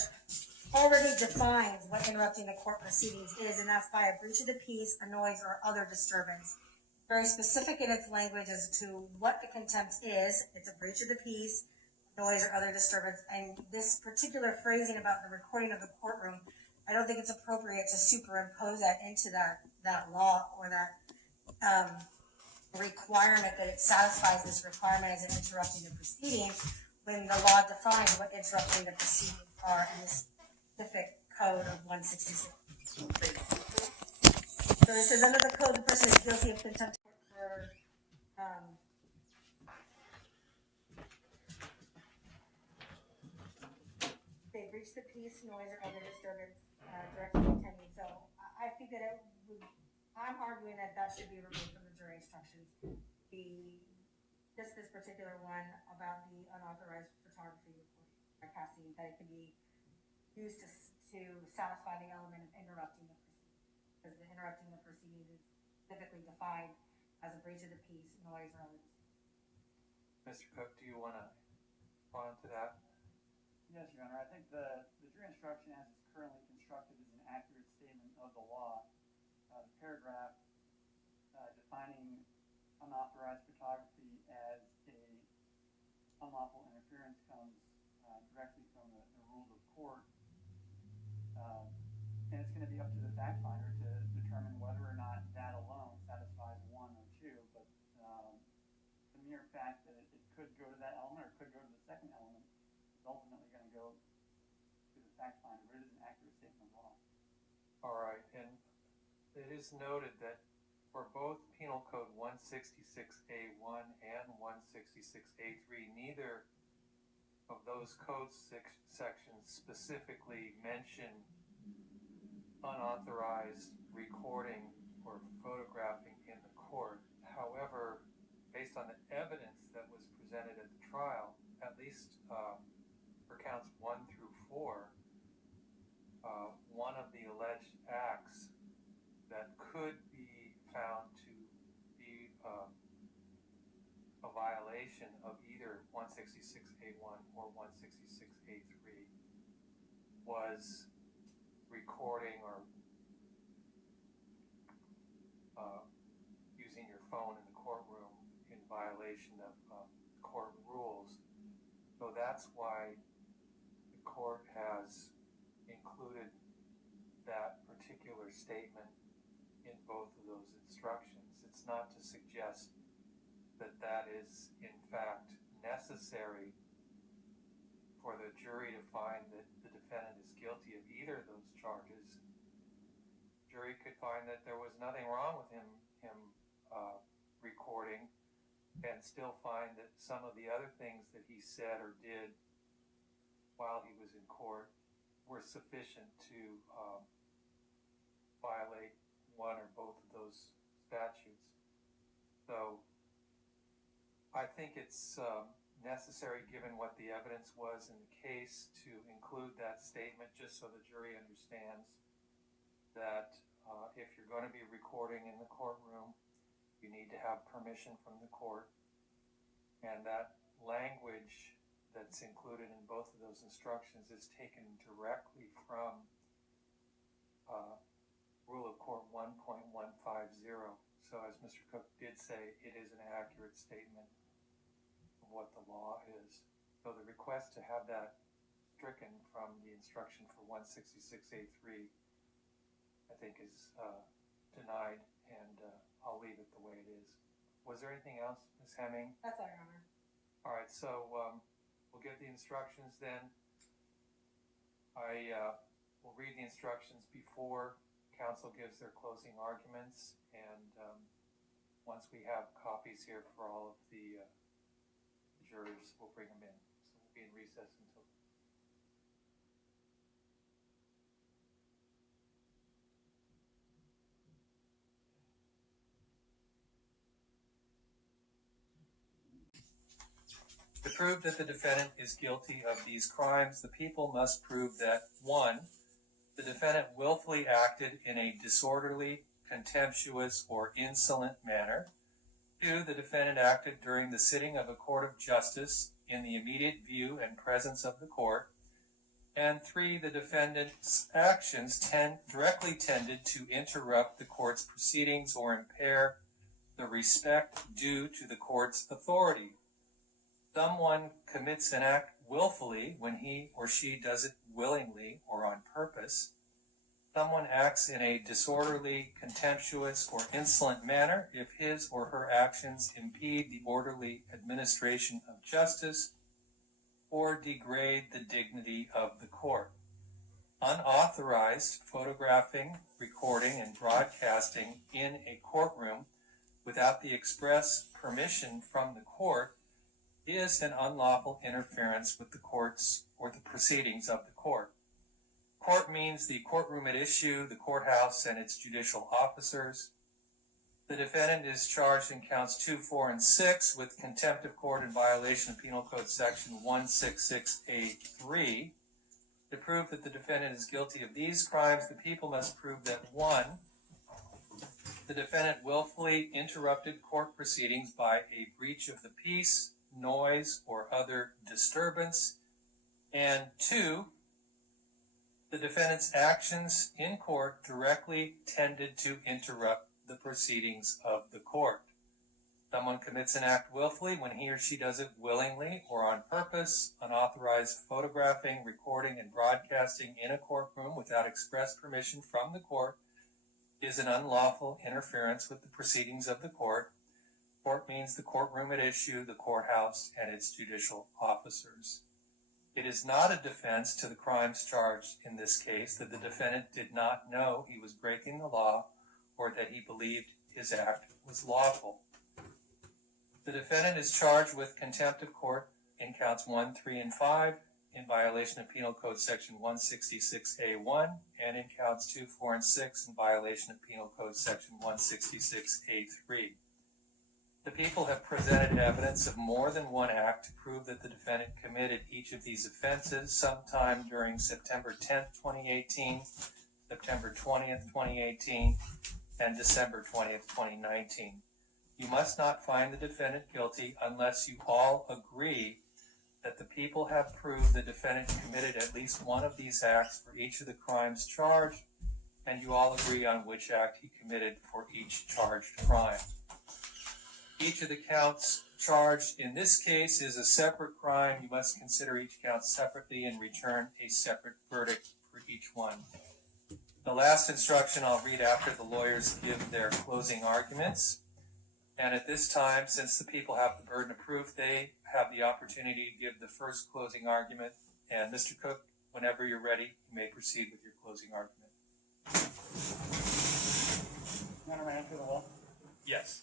already defines what interrupting the court proceedings is, and that's by a breach of the peace, a noise, or other disturbance. Very specific in its language as to what the contempt is. It's a breach of the peace, noise, or other disturbance. And this particular phrasing about the recording of the courtroom, I don't think it's appropriate to superimpose that into that law or that requirement that it satisfies this requirement as an interrupting the proceedings when the law defines what interrupting the proceedings are in this specific code of 166. So it says under the code, the person is guilty of contempt for they breach the peace, noise, or other disturbance directly intended. So I think that I'm arguing that should be removed from the jury instructions. This particular one about the unauthorized photography recording broadcasting, that it can be used to satisfy the element of interrupting the proceedings, because the interrupting the proceedings is specifically defined as a breach of the peace, noise, or other. Mr. Cook, do you want to respond to that? Yes, Your Honor, I think the jury instruction as it's currently constructed is an accurate statement of the law. The paragraph defining unauthorized photography as a unlawful interference comes directly from the rules of court. And it's going to be up to the fact finder to determine whether or not that alone satisfies one or two. But the mere fact that it could go to that element or it could go to the second element is ultimately going to go to the fact finder. But it is an accurate statement of law. All right, and it is noted that for both Penal Code 166A1 and 166A3, neither of those code sections specifically mention unauthorized recording or photographing in the court. However, based on the evidence that was presented at the trial, at least for counts 1 through 4, one of the alleged acts that could be found to be a violation of either 166A1 or 166A3 was recording or using your phone in the courtroom in violation of court rules. So that's why the court has included that particular statement in both of those instructions. It's not to suggest that that is in fact necessary for the jury to find that the defendant is guilty of either of those charges. The jury could find that there was nothing wrong with him recording and still find that some of the other things that he said or did while he was in court were sufficient to violate one or both of those statutes. So I think it's necessary, given what the evidence was in the case, to include that statement just so the jury understands that if you're going to be recording in the courtroom, you need to have permission from the court. And that language that's included in both of those instructions is taken directly from Rule of Court 1.150. So as Mr. Cook did say, it is an accurate statement of what the law is. So the request to have that stricken from the instruction for 166A3, I think is denied, and I'll leave it the way it is. Was there anything else, Ms. Hemming? That's all, Your Honor. All right, so we'll get the instructions then. I will read the instructions before counsel gives their closing arguments, and once we have copies here for all of the jurors, we'll bring them in. So we'll be in recess until to prove that the defendant is guilty of these crimes, the people must prove that 1. The defendant willfully acted in a disorderly, contemptuous, or insolent manner. 2. The defendant acted during the sitting of a court of justice in the immediate view and presence of the court. And 3. The defendant's actions directly tended to interrupt the court's proceedings or impair the respect due to the court's authority. Someone commits an act willfully when he or she does it willingly or on purpose. Someone acts in a disorderly, contemptuous, or insolent manner if his or her actions impede the orderly administration of justice or degrade the dignity of the court. Unauthorized photographing, recording, and broadcasting in a courtroom without the express permission from the court is an unlawful interference with the courts or the proceedings of the court. Court means the courtroom at issue, the courthouse, and its judicial officers. The defendant is charged in counts 2, 4, and 6 with contempt of court in violation of Penal Code Section 166A3. To prove that the defendant is guilty of these crimes, the people must prove that 1. The defendant willfully interrupted court proceedings by a breach of the peace, noise, or other disturbance And 2, the defendant's actions in court directly tended to interrupt the proceedings of the court. Someone commits an act willfully when he or she does it willingly or on purpose. Unauthorized photographing, recording, and broadcasting in a courtroom without express permission from the court is an unlawful interference with the proceedings of the court. Court means the courtroom at issue, the courthouse, and its judicial officers. It is not a defense to the crimes charged in this case that the defendant did not know he was breaking the law or that he believed his act was lawful. The defendant is charged with contempt of court in counts 1, 3, and 5 in violation of Penal Code Section 166A1 and in counts 2, 4, and 6 in violation of Penal Code Section 166A3. The people have presented evidence of more than one act to prove that the defendant committed each of these offenses sometime during September 10th, 2018, September 20th, 2018, and December 20th, 2019. You must not find the defendant guilty unless you all agree that the people have proved the defendant committed at least one of these acts for each of the crimes charged, and you all agree on which act he committed for each charged crime. Each of the counts charged in this case is a separate crime. You must consider each count separately and return a separate verdict for each one. The last instruction I'll read after the lawyers give their closing arguments. And at this time, since the people have the burden of proof, they have the opportunity to give the first closing argument. And Mr. Cook, whenever you're ready, you may proceed with your closing argument. You want to run through the wall? Yes.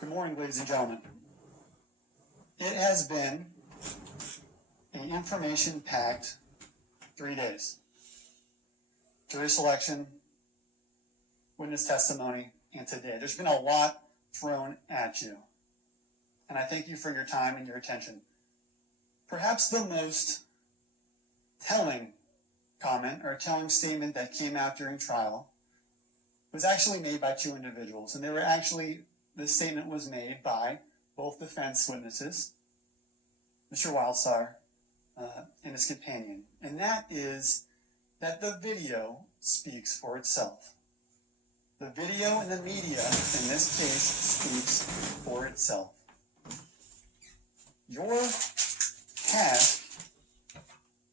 Good morning, ladies and gentlemen. It has been an information-packed 3 days. Jury selection, witness testimony, and today. There's been a lot thrown at you. And I thank you for your time and your attention. Perhaps the most telling comment or telling statement that came out during trial was actually made by 2 individuals. And they were actually... This statement was made by both defense witnesses, Mr. Wildstar and his companion. And that is that the video speaks for itself. The video and the media in this case speaks for itself. Your task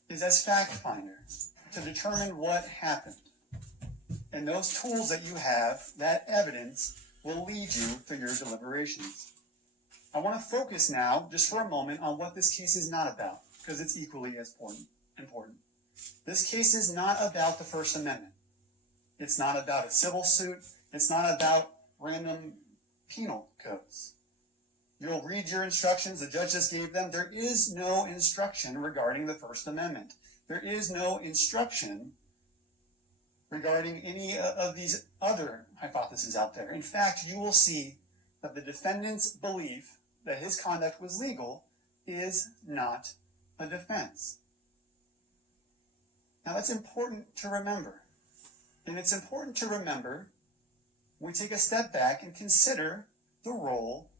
is as fact finder to determine what happened. And those tools that you have, that evidence, will lead you through your deliberations. I want to focus now, just for a moment, on what this case is not about, because it's equally as important. This case is not about the First Amendment. It's not about a civil suit. It's not about random penal codes. You'll read your instructions. The judge just gave them. There is no instruction regarding the First Amendment. There is no instruction regarding any of these other hypotheses out there. In fact, you will see that the defendant's belief that his conduct was legal is not a defense. Now, that's important to remember. And it's important to remember when we take a step back and consider the role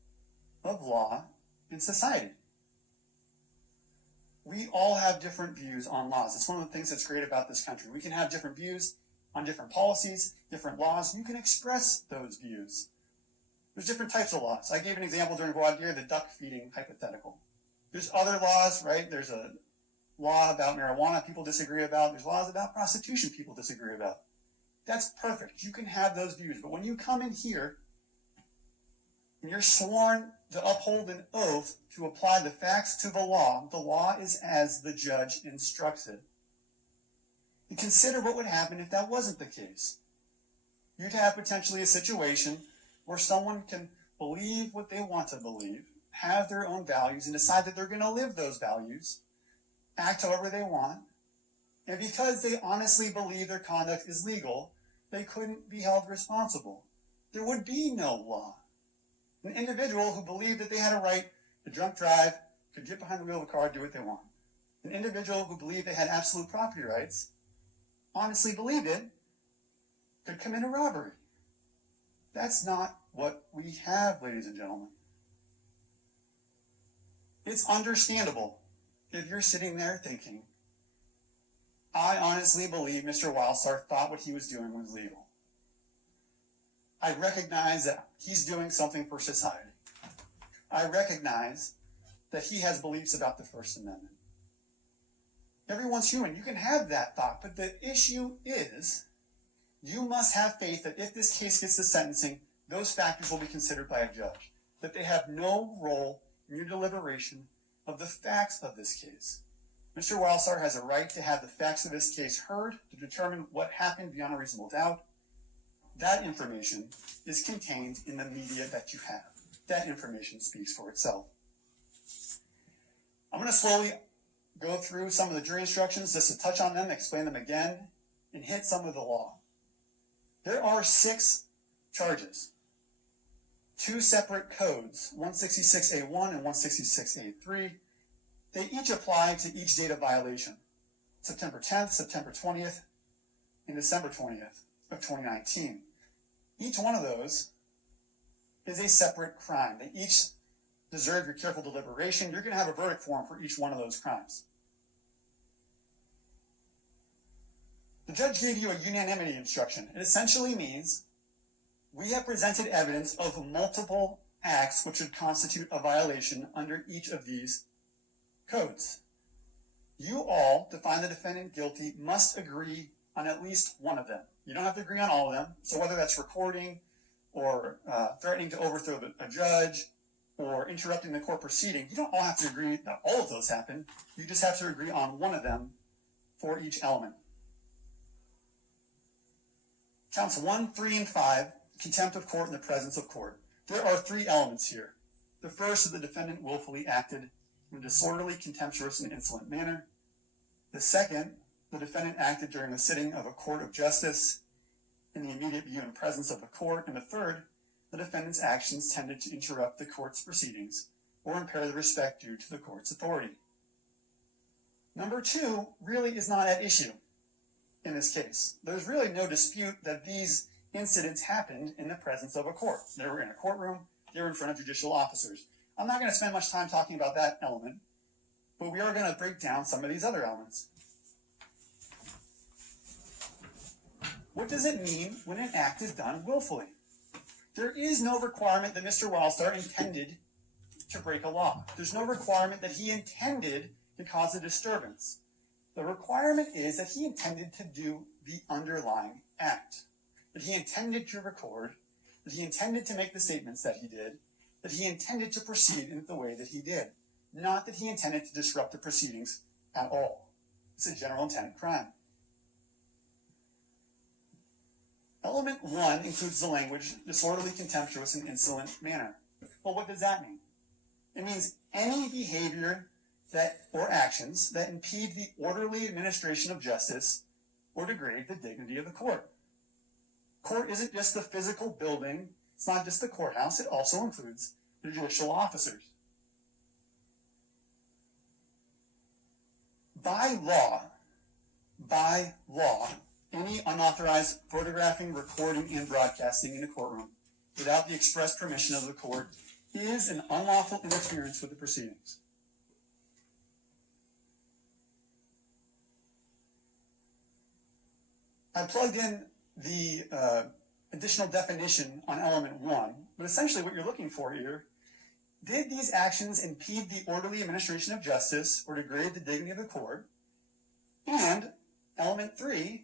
of law in society. We all have different views on laws. It's one of the things that's great about this country. We can have different views on different policies, different laws. You can express those views. There's different types of laws. I gave an example during voir dire, the duck feeding hypothetical. There's other laws, right? There's a law about marijuana people disagree about. There's laws about prostitution people disagree about. That's perfect. You can have those views. But when you come in here and you're sworn to uphold an oath to apply the facts to the law is as the judge instructs it. And consider what would happen if that wasn't the case. You'd have potentially a situation where someone can believe what they want to believe, have their own values, and decide that they're going to live those values, act however they want, and because they honestly believe their conduct is legal, they couldn't be held responsible. there would be no law. An individual who believed that they had a right to drunk drive could get behind the wheel of a car and do what they want. An individual who believed they had absolute property rights, honestly believed it, could commit a robbery. That's not what we have, ladies and gentlemen. It's understandable if you're sitting there thinking, I honestly believe Mr. Wildstar thought what he was doing was legal. I recognize that he's doing something for society. I recognize that he has beliefs about the First Amendment. Everyone's human. You can have that thought, but the issue is you must have faith that if this case gets to sentencing, those factors will be considered by a judge, that they have no role in your deliberation of the facts of this case. Mr. Wildstar has a right to have the facts of his case heard to determine what happened beyond a reasonable doubt. That information is contained in the media that you have. That information speaks for itself. I'm going to slowly go through some of the jury instructions just to touch on them, explain them again, and hit some of the law. There are 6 charges, 2 separate codes, 166A1 and 166A3. They each apply to each date of violation, September 10th, September 20th, and December 20th of 2019. Each one of those is a separate crime. They each deserve your careful deliberation. You're going to have a verdict form for each one of those crimes. The judge gave you a unanimity instruction. It essentially means we have presented evidence of multiple acts which would constitute a violation under each of these codes. You all, to find the defendant guilty, must agree on at least one of them. You don't have to agree on all of them. So whether that's recording or threatening to overthrow a judge or interrupting the court proceeding, you don't all have to agree that all of those happen. You just have to agree on one of them for each element. Counts 1, 3, and 5, contempt of court in the presence of court. There are 3 elements here. The first is the defendant willfully acted in a disorderly, contemptuous, and insolent manner. The second, the defendant acted during the sitting of a court of justice in the immediate view and presence of the court. And the third, the defendant's actions tended to interrupt the court's proceedings or impair the respect due to the court's authority. Number 2 really is not at issue in this case. There's really no dispute that these incidents happened in the presence of a court. They were in a courtroom, they were in front of judicial officers. I'm not going to spend much time talking about that element, but we are going to break down some of these other elements. What does it mean when an act is done willfully? There is no requirement that Mr. Wildstar intended to break a law. There's no requirement that he intended to cause a disturbance. The requirement is that he intended to do the underlying act, that he intended to record, that he intended to make the statements that he did, that he intended to proceed in the way that he did, not that he intended to disrupt the proceedings at all. It's a general intent crime. Element 1 includes the language disorderly, contemptuous, and insolent manner. Well, what does that mean? It means any behavior or actions that impede the orderly administration of justice or degrade the dignity of the court. Court isn't just the physical building. It's not just the courthouse. It also includes the judicial officers. By law, any unauthorized photographing, recording, and broadcasting in a courtroom without the express permission of the court is an unlawful interference with the proceedings. I plugged in the additional definition on element 1, but essentially what you're looking for here, did these actions impede the orderly administration of justice or degrade the dignity of the court? And element 3,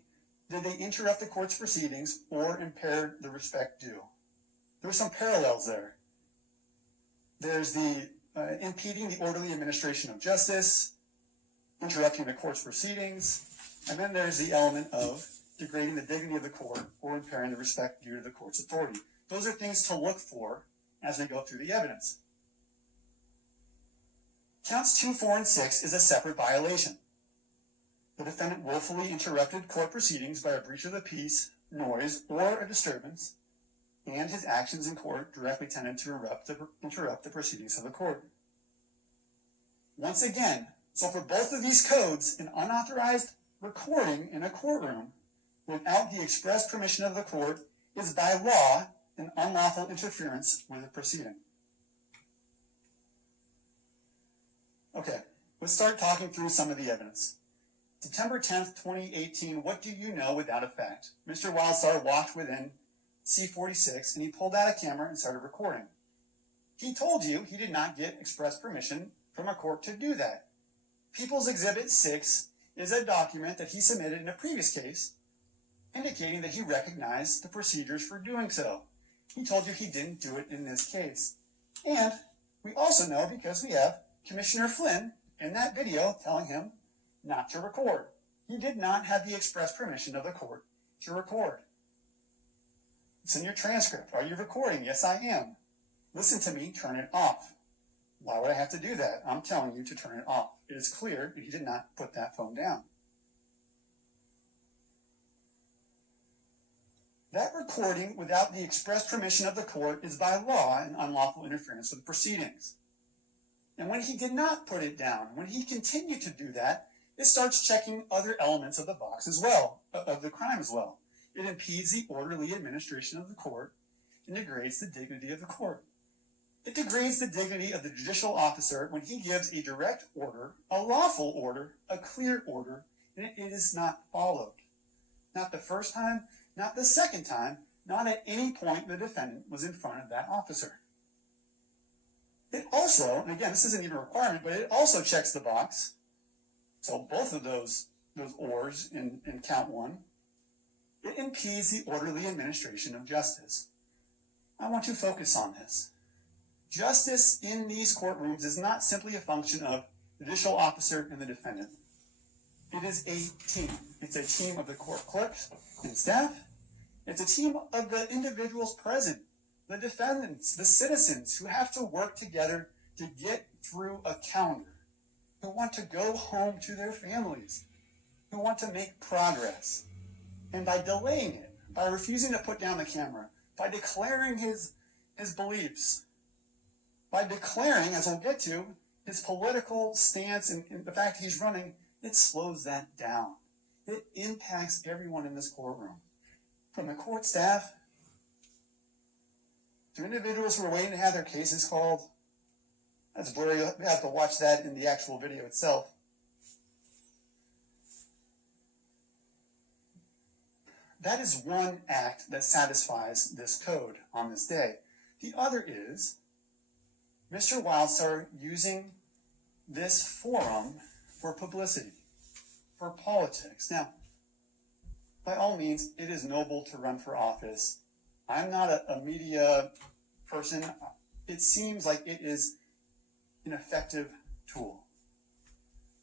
did they interrupt the court's proceedings or impair the respect due? There were some parallels there. There's the impeding the orderly administration of justice, interrupting the court's proceedings, and then there's the element of degrading the dignity of the court or impairing the respect due to the court's authority. Those are things to look for as we go through the evidence. Counts 2, 4, and 6 is a separate violation. The defendant willfully interrupted court proceedings by a breach of the peace, noise, or a disturbance, and his actions in court directly tended to interrupt the proceedings of the court. Once again, so for both of these codes, an unauthorized recording in a courtroom without the express permission of the court is by law an unlawful interference with the proceeding. Okay, let's start talking through some of the evidence. September 10th, 2018, what do you know without a fact? Mr. Wildstar walked within C46 and he pulled out a camera and started recording. He told you he did not get express permission from a court to do that. People's Exhibit 6 is a document that he submitted in a previous case indicating that he recognized the procedures for doing so. He told you he didn't do it in this case. And we also know because we have Commissioner Flynn in that video telling him not to record. He did not have the express permission of the court to record. It's in your transcript. Are you recording? Yes, I am. Listen to me, turn it off. Why would I have to do that? I'm telling you to turn it off. It is clear that he did not put that phone down. That recording without the express permission of the court is by law an unlawful interference with proceedings. And when he did not put it down, when he continued to do that, it starts checking other elements of the box as well, of the crime as well. It impedes the orderly administration of the court and degrades the dignity of the court. It degrades the dignity of the judicial officer when he gives a direct order, a lawful order, a clear order, and it is not followed. Not the first time, not the second time, not at any point the defendant was in front of that officer. It also, and again, this isn't even a requirement, but it also checks the box. So both of those ors in count one, it impedes the orderly administration of justice. I want to focus on this. Justice in these courtrooms is not simply a function of the judicial officer and the defendant. It is a team. It's a team of the court clerks and staff. It's a team of the individuals present, the defendants, the citizens who have to work together to get through a calendar, who want to go home to their families, who want to make progress. And by delaying it, by refusing to put down the camera, by declaring his beliefs, by declaring, as we'll get to, his political stance and the fact he's running, it slows that down. It impacts everyone in this courtroom. From the court staff to individuals who are waiting to have their cases called. That's blurry. You have to watch that in the actual video itself. That is one act that satisfies this code on this day. The other is Mr. Wildstar using this forum for publicity, for politics. Now, by all means, it is noble to run for office. I'm not a media person. It seems like it is an effective tool.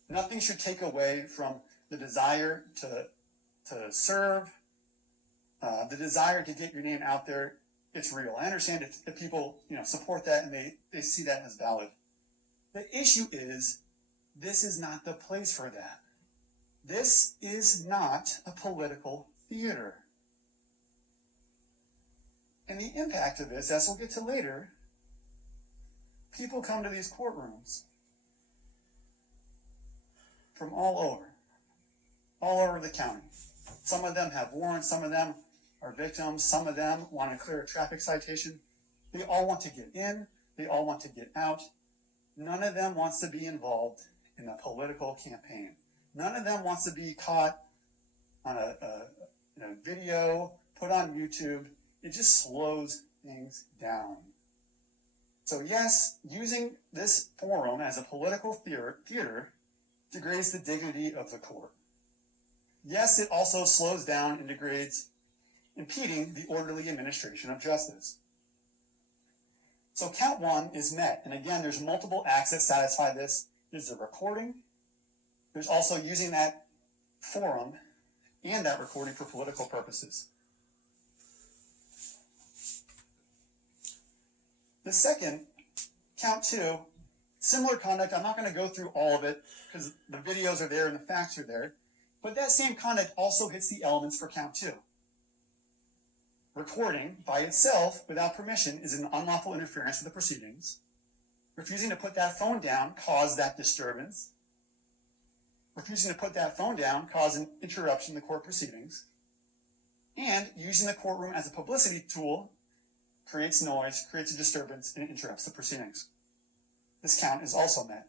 Nothing should take away from the desire to serve, the desire to get your name out there. It's real. I understand if people support that and they see that as valid. The issue is this is not the place for that. This is not a political theater. And the impact of this, as we'll get to later, people come to these courtrooms from all over the county. Some of them have warrants, some of them are victims, some of them want to clear a traffic citation. They all want to get in, they all want to get out. None of them wants to be involved in a political campaign. None of them wants to be caught on a video, put on YouTube. It just slows things down. So yes, using this forum as a political theater degrades the dignity of the court. Yes, it also slows down and degrades, impeding the orderly administration of justice. So count one is met. And again, there's multiple acts that satisfy this. There's the recording. There's also using that forum and that recording for political purposes. The second, count two, similar conduct. I'm not going to go through all of it because the videos are there and the facts are there. But that same conduct also hits the elements for count two. Recording by itself without permission is an unlawful interference with the proceedings. Refusing to put that phone down caused that disturbance. Refusing to put that phone down caused an interruption in the court proceedings. And using the courtroom as a publicity tool creates noise, creates a disturbance, and interrupts the proceedings. This count is also met.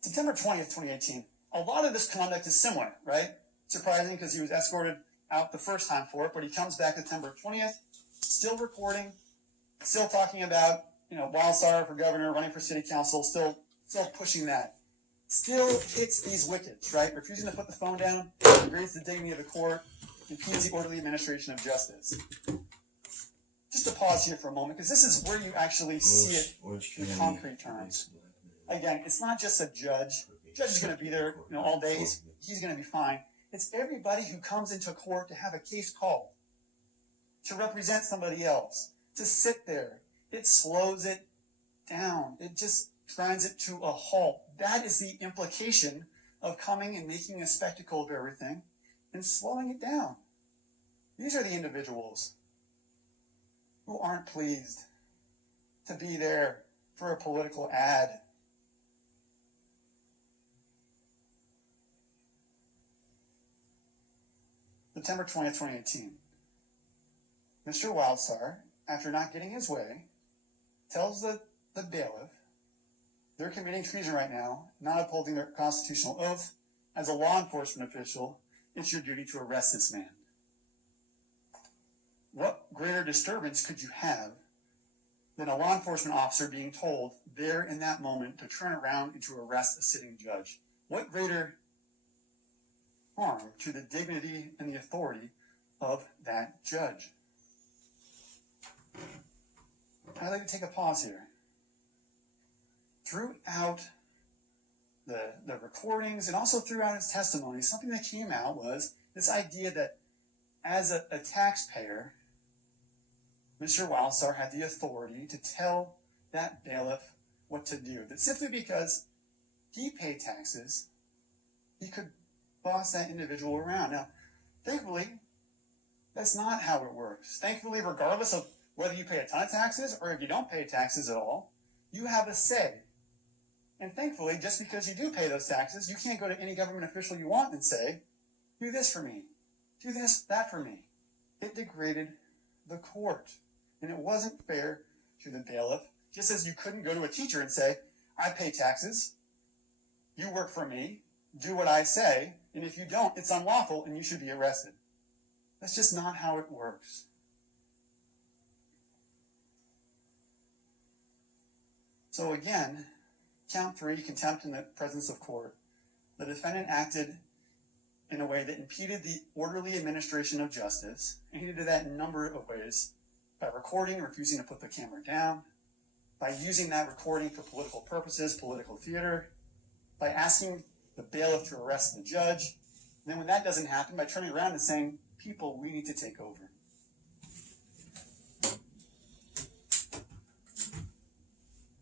September 20th, 2018. A lot of this conduct is similar, right? Surprising because he was escorted out the first time for it, but he comes back September 20th, still recording, still talking about, Wildstar for governor, running for city council, still pushing that. Still hits these wickets, right? Refusing to put the phone down, degrades the dignity of the court, impedes the orderly administration of justice. Just to pause here for a moment, because this is where you actually see it in concrete terms. Again, it's not just a judge. The judge is going to be there, all day. He's going to be fine. It's everybody who comes into court to have a case called, to represent somebody else, to sit there. It slows it down. It just grinds it to a halt. That is the implication of coming and making a spectacle of everything and slowing it down. These are the individuals who aren't pleased to be there for a political ad. September 20th, 2018. Mr. Wildstar, after not getting his way, tells the bailiff they're committing treason right now, not upholding their constitutional oath. As a law enforcement official, it's your duty to arrest this man. What greater disturbance could you have than a law enforcement officer being told there in that moment to turn around and to arrest a sitting judge? What greater harm to the dignity and the authority of that judge? I'd like to take a pause here. Throughout the recordings and also throughout his testimony, something that came out was this idea that as a taxpayer, Mr. Wildstar had the authority to tell that bailiff what to do. That simply because he paid taxes, he could boss that individual around. Now, thankfully, that's not how it works. Thankfully, regardless of whether you pay a ton of taxes or if you don't pay taxes at all, you have a say. And thankfully, just because you do pay those taxes, you can't go to any government official you want and say, do this for me, do this, that for me. It degraded the court. And it wasn't fair to the bailiff, just as you couldn't go to a teacher and say, I pay taxes, you work for me, do what I say, and if you don't, it's unlawful and you should be arrested. That's just not how it works. So again, count 3, contempt in the presence of court. The defendant acted in a way that impeded the orderly administration of justice, and he did that in a number of ways. By recording, refusing to put the camera down, by using that recording for political purposes, political theater, by asking the bailiff to arrest the judge, and then when that doesn't happen, by turning around and saying, people, we need to take over.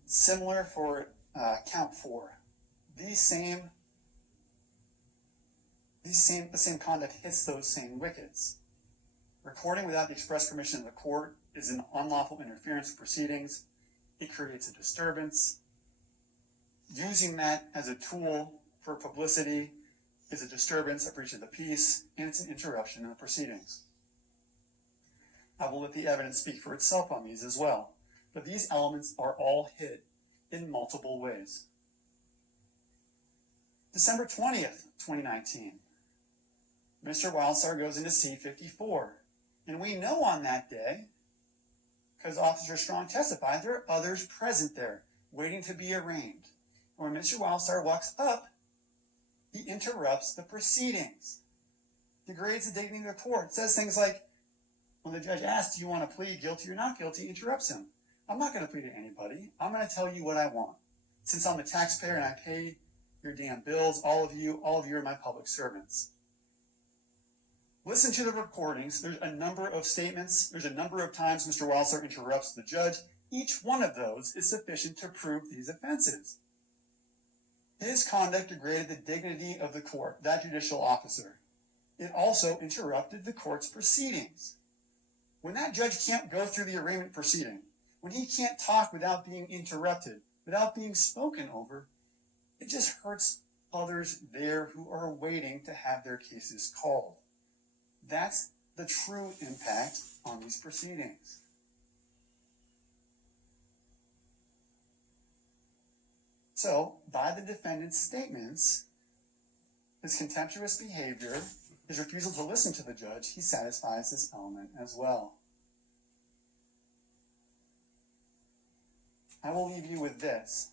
Similar for count 4. The same conduct hits those same wickets. Recording without the express permission of the court is an unlawful interference with proceedings. It creates a disturbance. Using that as a tool for publicity is a disturbance, a breach of the peace, and it's an interruption in the proceedings. I will let the evidence speak for itself on these as well, but these elements are all hit in multiple ways. December 20th, 2019. Mr. Wildstar goes into C-54, and we know on that day, because Officer Strong testified, there are others present there, waiting to be arraigned. When Mr. Wildstar walks up, he interrupts the proceedings, degrades the dignity of the court, says things like, when the judge asks, do you want to plead guilty or not guilty, he interrupts him. I'm not going to plead to anybody. I'm going to tell you what I want. Since I'm a taxpayer and I pay your damn bills, all of you are my public servants. Listen to the recordings. There's a number of statements. There's a number of times Mr. Wildstar interrupts the judge. Each one of those is sufficient to prove these offenses. His conduct degraded the dignity of the court, that judicial officer. It also interrupted the court's proceedings. When that judge can't go through the arraignment proceeding, when he can't talk without being interrupted, without being spoken over, it just hurts others there who are waiting to have their cases called. That's the true impact on these proceedings. So, by the defendant's statements, his contemptuous behavior, his refusal to listen to the judge, he satisfies this element as well. I will leave you with this.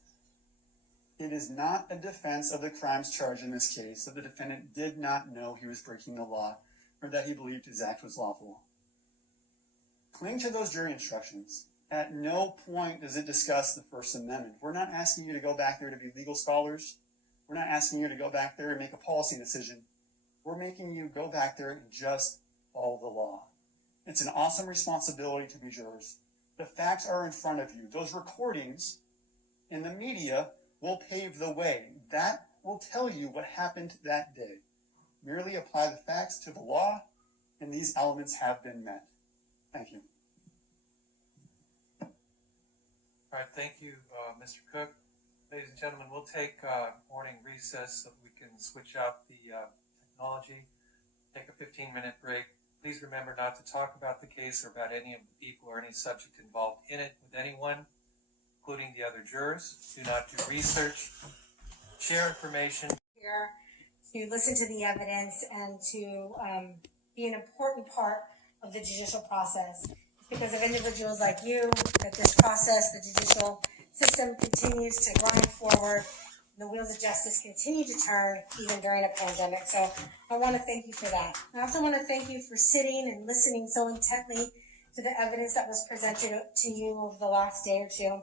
It is not a defense of the crimes charged in this case that the defendant did not know he was breaking the law or that he believed his act was lawful. Cling to those jury instructions. At no point does it discuss the First Amendment. We're not asking you to go back there to be legal scholars. We're not asking you to go back there and make a policy decision. We're making you go back there and just follow the law. It's an awesome responsibility to be jurors. The facts are in front of you. Those recordings in the media will pave the way. That will tell you what happened that day. Merely apply the facts to the law, and these elements have been met. Thank you. All right, thank you, Mr. Cook. Ladies and gentlemen, we'll take morning recess so we can switch out the technology, take a 15-minute break. Please remember not to talk about the case or about any of the people or any subject involved in it with anyone, including the other jurors. Do not do research, share information. Here to listen to the evidence and to be an important part of the judicial process. It's because of individuals like you that this process, the judicial system, continues to grind forward. The wheels of justice continue to turn even during a pandemic. So I want to thank you for that. I also want to thank you for sitting and listening so intently to the evidence that was presented to you over the last day or two,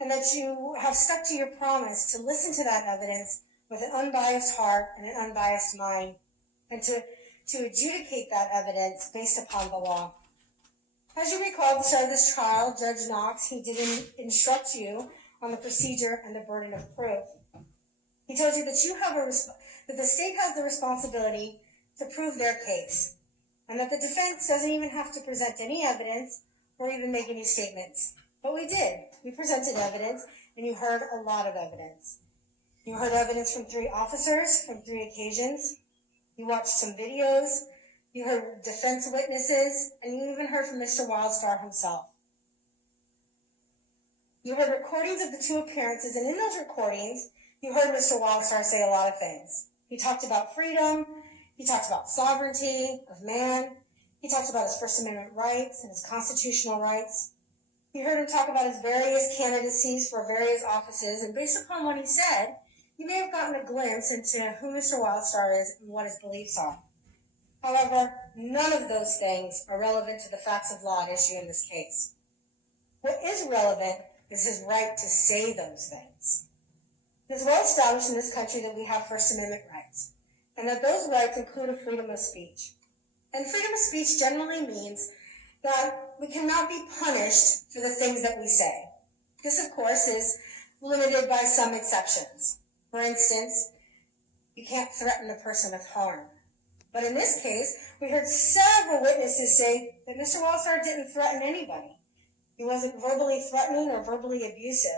and that you have stuck to your promise to listen to that evidence with an unbiased heart and an unbiased mind, and to adjudicate that evidence based upon the law. As you recall, at the start of this trial, Judge Knox, he did instruct you on the procedure and the burden of proof. He told you that that the state has the responsibility to prove their case, and that the defense doesn't even have to present any evidence or even make any statements. But we did. We presented evidence, and you heard a lot of evidence. You heard evidence from 3 officers from 3 occasions. You watched some videos. You heard defense witnesses, and you even heard from Mr. Wildstar himself. You heard recordings of the 2 appearances, and in those recordings, you heard Mr. Wildstar say a lot of things. He talked about freedom. He talked about sovereignty of man. He talked about his First Amendment rights and his constitutional rights. You heard him talk about his various candidacies for various offices, and based upon what he said, you may have gotten a glimpse into who Mr. Wildstar is and what his beliefs are. However, none of those things are relevant to the facts of law at issue in this case. What is relevant is his right to say those things. It is well established in this country that we have First Amendment rights, and that those rights include a freedom of speech. And freedom of speech generally means that we cannot be punished for the things that we say. This, of course, is limited by some exceptions. For instance, you can't threaten a person with harm. But in this case, we heard several witnesses say that Mr. Wildstar didn't threaten anybody. He wasn't verbally threatening or verbally abusive.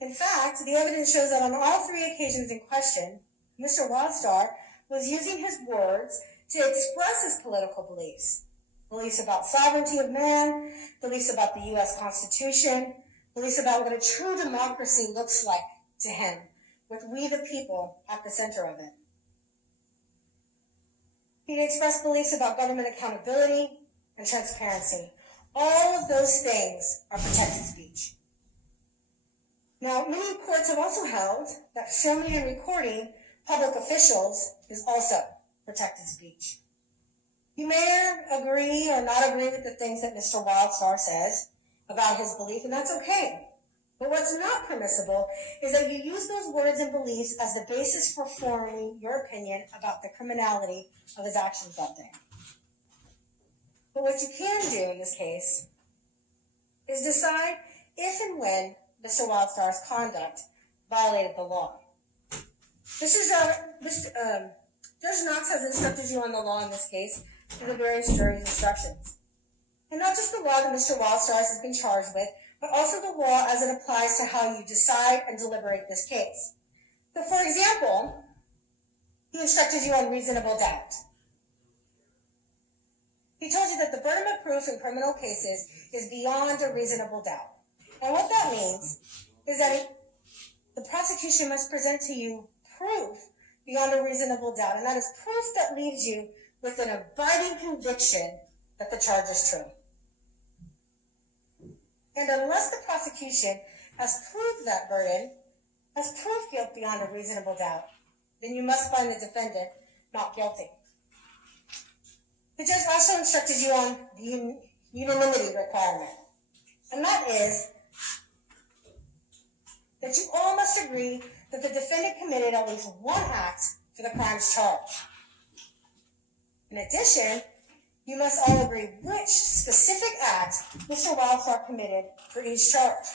In fact, the evidence shows that on all 3 occasions in question, Mr. Wildstar was using his words to express his political beliefs. Beliefs about sovereignty of man, beliefs about the U.S. Constitution, beliefs about what a true democracy looks like to him, with we the people at the center of it. He expressed beliefs about government accountability and transparency. All of those things are protected speech. Now, many courts have also held that filming and recording public officials is also protected speech. You may agree or not agree with the things that Mr. Wildstar says about his belief, and that's okay. But what's not permissible is that you use those words and beliefs as the basis for forming your opinion about the criminality of his actions that day. But what you can do in this case is decide if and when Mr. Wildstar's conduct violated the law. Judge Knox has instructed you on the law in this case through the various jury's instructions. And not just the law that Mr. Wildstar has been charged with, but also the law as it applies to how you decide and deliberate this case. So, for example, he instructed you on reasonable doubt. He told you that the burden of proof in criminal cases is beyond a reasonable doubt. And what that means is that the prosecution must present to you proof beyond a reasonable doubt, and that is proof that leaves you with an abiding conviction that the charge is true. And unless the prosecution has proved that burden, has proved guilt beyond a reasonable doubt, then you must find the defendant not guilty. The judge also instructed you on the unanimity requirement, and that is that you all must agree that the defendant committed at least one act for the crimes charged. In addition, you must all agree which specific act Mr. Wildstar committed for each charge.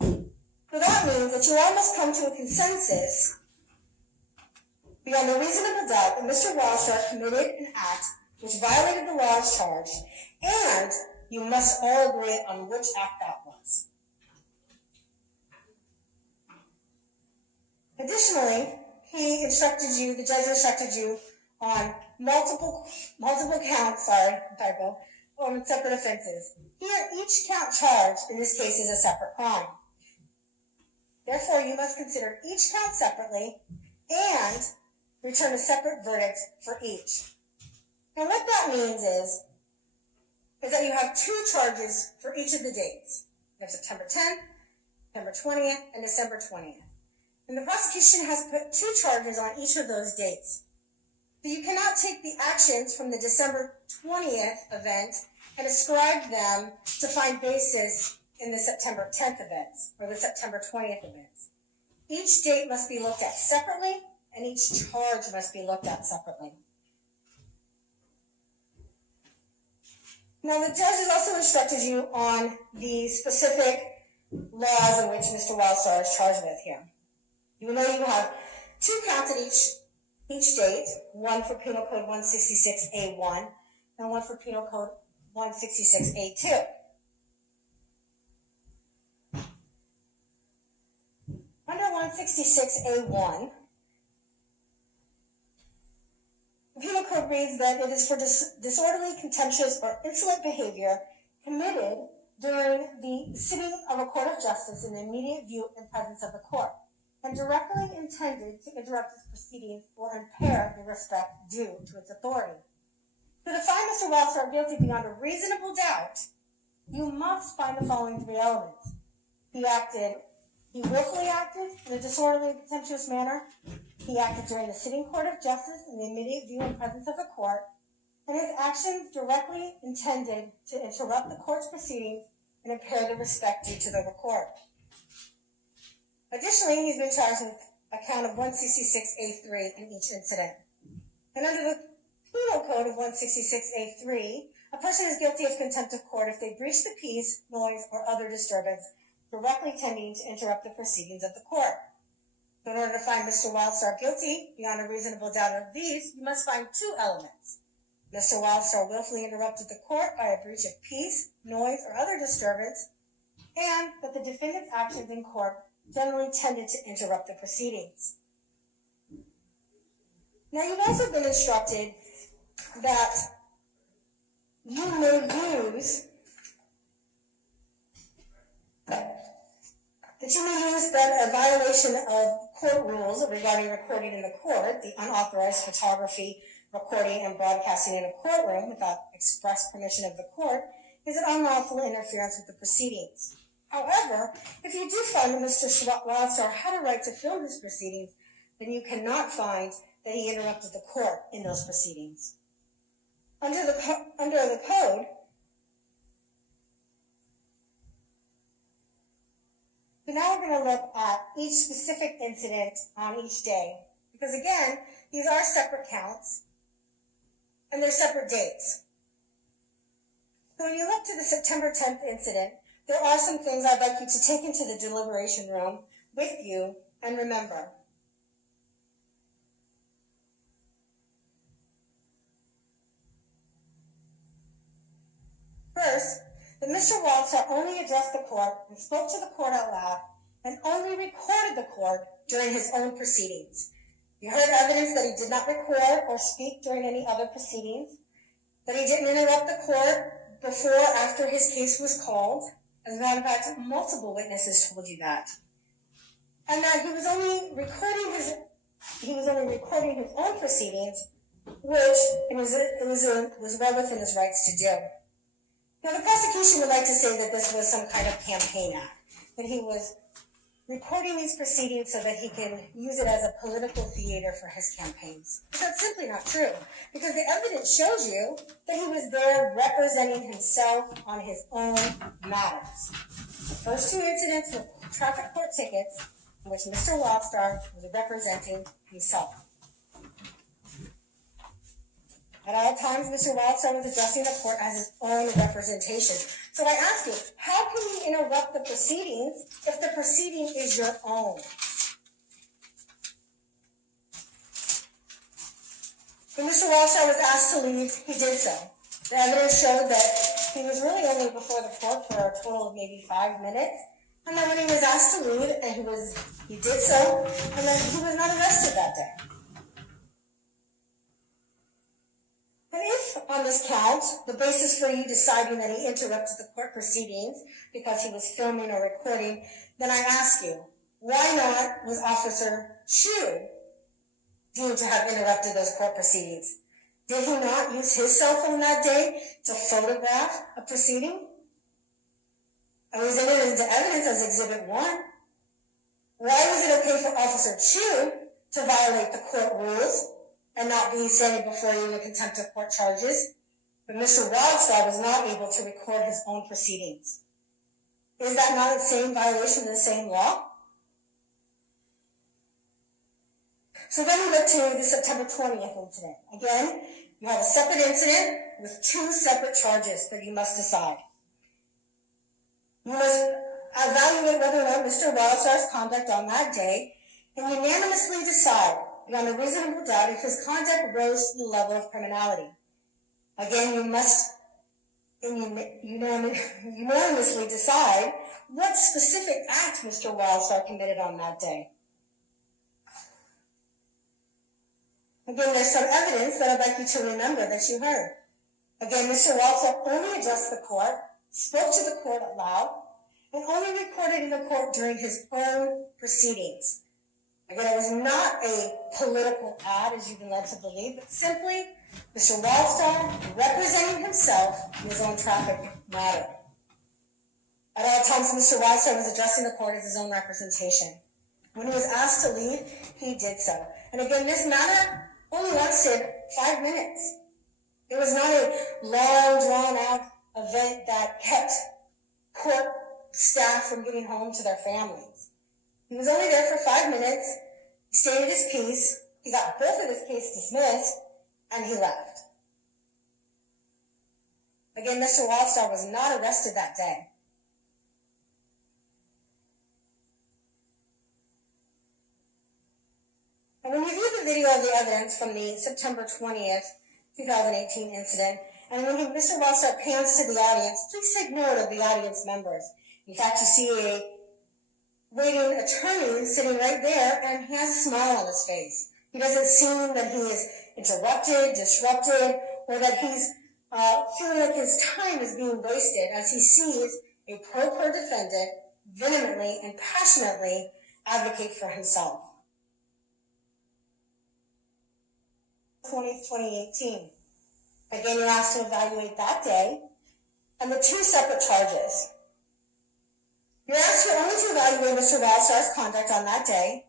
So that means that you all must come to a consensus beyond a reasonable doubt that Mr. Wildstar committed an act which violated the laws charged, and you must all agree on which act that was. Additionally, the judge instructed you on multiple counts, on separate offenses. Here, each count charged in this case is a separate crime. Therefore, you must consider each count separately and return a separate verdict for each. And what that means is that you have two charges for each of the dates. You have September 10th, September 20th, and December 20th. And the prosecution has put two charges on each of those dates. So you cannot take the actions from the December 20th event and ascribe them to find basis in the September 10th events or the September 20th events. Each date must be looked at separately, and each charge must be looked at separately. Now, the judge has also instructed you on the specific laws in which Mr. Wildstar is charged with here. You know you have two counts at each date, one for Penal Code 166A1 and one for Penal Code 166A2. Under 166A1, the Penal Code reads that it is for disorderly, contemptuous, or insolent behavior committed during the sitting of a court of justice in the immediate view and presence of the court, and directly intended to interrupt its proceedings or impair the respect due to its authority. To find Mr. Wildstar guilty beyond a reasonable doubt, you must find the following three elements. He willfully acted in a disorderly and contemptuous manner. He acted during the sitting court of justice in the immediate view and presence of the court, and his actions directly intended to interrupt the court's proceedings and impair the respect due to the court. Additionally, he's been charged with a count of 166A3 in each incident. And under the Penal Code of 166A3, a person is guilty of contempt of court if they breach the peace, noise, or other disturbance directly tending to interrupt the proceedings of the court. So in order to find Mr. Wildstar guilty beyond a reasonable doubt of these, you must find two elements. Mr. Wildstar willfully interrupted the court by a breach of peace, noise, or other disturbance, and that the defendant's actions in court generally tended to interrupt the proceedings. Now, you've also been instructed that you may use a violation of court rules regarding recording in the court, the unauthorized photography, recording, and broadcasting in a courtroom without express permission of the court, is an unlawful interference with the proceedings. However, if you do find that Mr. Wildstar had a right to film his proceedings, then you cannot find that he interrupted the court in those proceedings. Under the code, so now we're going to look at each specific incident on each day, because again, these are separate counts, and they're separate dates. So when you look to the September 10th incident, there are some things I'd like you to take into the deliberation room with you and remember. that Mr. Wildstar only addressed the court and spoke to the court out loud and only recorded the court during his own proceedings. You heard evidence that he did not record or speak during any other proceedings, that he didn't interrupt the court before or after his case was called. As a matter of fact, multiple witnesses told you that. And that he was only recording his own proceedings, which it was well within his rights to do. Now, the prosecution would like to say that this was some kind of campaign act, that he was recording these proceedings so that he can use it as a political theater for his campaigns. But that's simply not true, because the evidence shows you that he was there representing himself on his own matters. The first two incidents were traffic court tickets in which Mr. Wildstar was representing himself. At all times, Mr. Wildstar was addressing the court as his own representation. So I ask you, how can you interrupt the proceedings if the proceeding is your own? When Mr. Wildstar was asked to leave, he did so. The evidence showed that he was really only before the court for a total of maybe 5 minutes. And then when he was asked to leave, and he did so, and then he was not arrested that day. And if, on this count, the basis for you deciding that he interrupted the court proceedings because he was filming or recording, then I ask you, why not was Officer Chu deemed to have interrupted those court proceedings? Did he not use his cell phone that day to photograph a proceeding? It was entered into evidence as Exhibit 1. Why was it okay for Officer Chu to violate the court rules and not be standing before you in contempt of court charges, but Mr. Wildstar was not able to record his own proceedings? Is that not the same violation of the same law? So then we look to the September 20th incident. Again, you have a separate incident with two separate charges that you must decide. You must evaluate whether or not Mr. Wildstar's conduct on that day and unanimously decide beyond a reasonable doubt if his conduct rose to the level of criminality. Again, you must unanimously decide what specific act Mr. Wildstar committed on that day. Again, there's some evidence that I'd like you to remember that you heard. Again, Mr. Wildstar only addressed the court, spoke to the court aloud, and only recorded in the court during his own proceedings. Again, it was not a political ad, as you've been led to believe, but simply Mr. Wildstar representing himself in his own traffic matter. At all times, Mr. Wildstar was addressing the court as his own representation. When he was asked to leave, he did so. And again, this matter only lasted 5 minutes. It was not a long, drawn-out event that kept court staff from getting home to their families. He was only there for 5 minutes, he stated his piece, he got both of his cases dismissed, and he left. Again, Mr. Wildstar was not arrested that day. And when you view the video of the evidence from the September 20th, 2018 incident, and when Mr. Wildstar pans to the audience, please take note of the audience members. In fact, you see a waiting attorney sitting right there, and he has a smile on his face. He doesn't seem that he is interrupted, disrupted, or that he's feeling like his time is being wasted as he sees a pro per defendant vehemently and passionately advocate for himself. 2018. Again, you're asked to evaluate that day and the two separate charges. You're asked only to evaluate Mr. Wildstar's conduct on that day,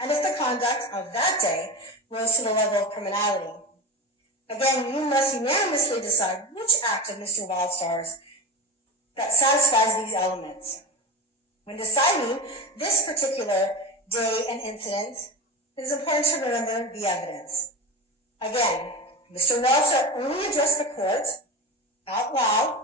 and if the conduct of that day rose to the level of criminality. Again, you must unanimously decide which act of Mr. Wildstar's that satisfies these elements. When deciding this particular day and incident, it is important to remember the evidence. Again, Mr. Wildstar only addressed the court out loud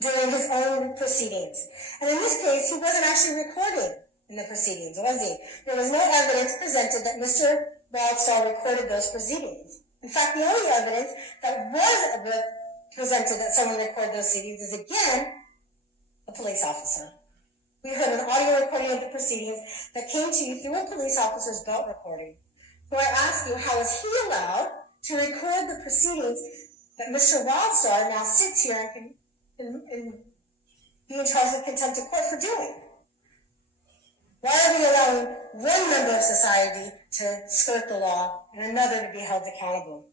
during his own proceedings. And in this case, he wasn't actually recording in the proceedings, was he? There was no evidence presented that Mr. Wildstar recorded those proceedings. In fact, the only evidence that was presented that someone recorded those proceedings is again a police officer. We heard an audio recording of the proceedings that came to you through a police officer's belt recording. So I ask you, how is he allowed to record the proceedings that Mr. Wildstar now sits here and be in charge of contempt of court for doing? Why are we allowing one member of society to skirt the law and another to be held accountable?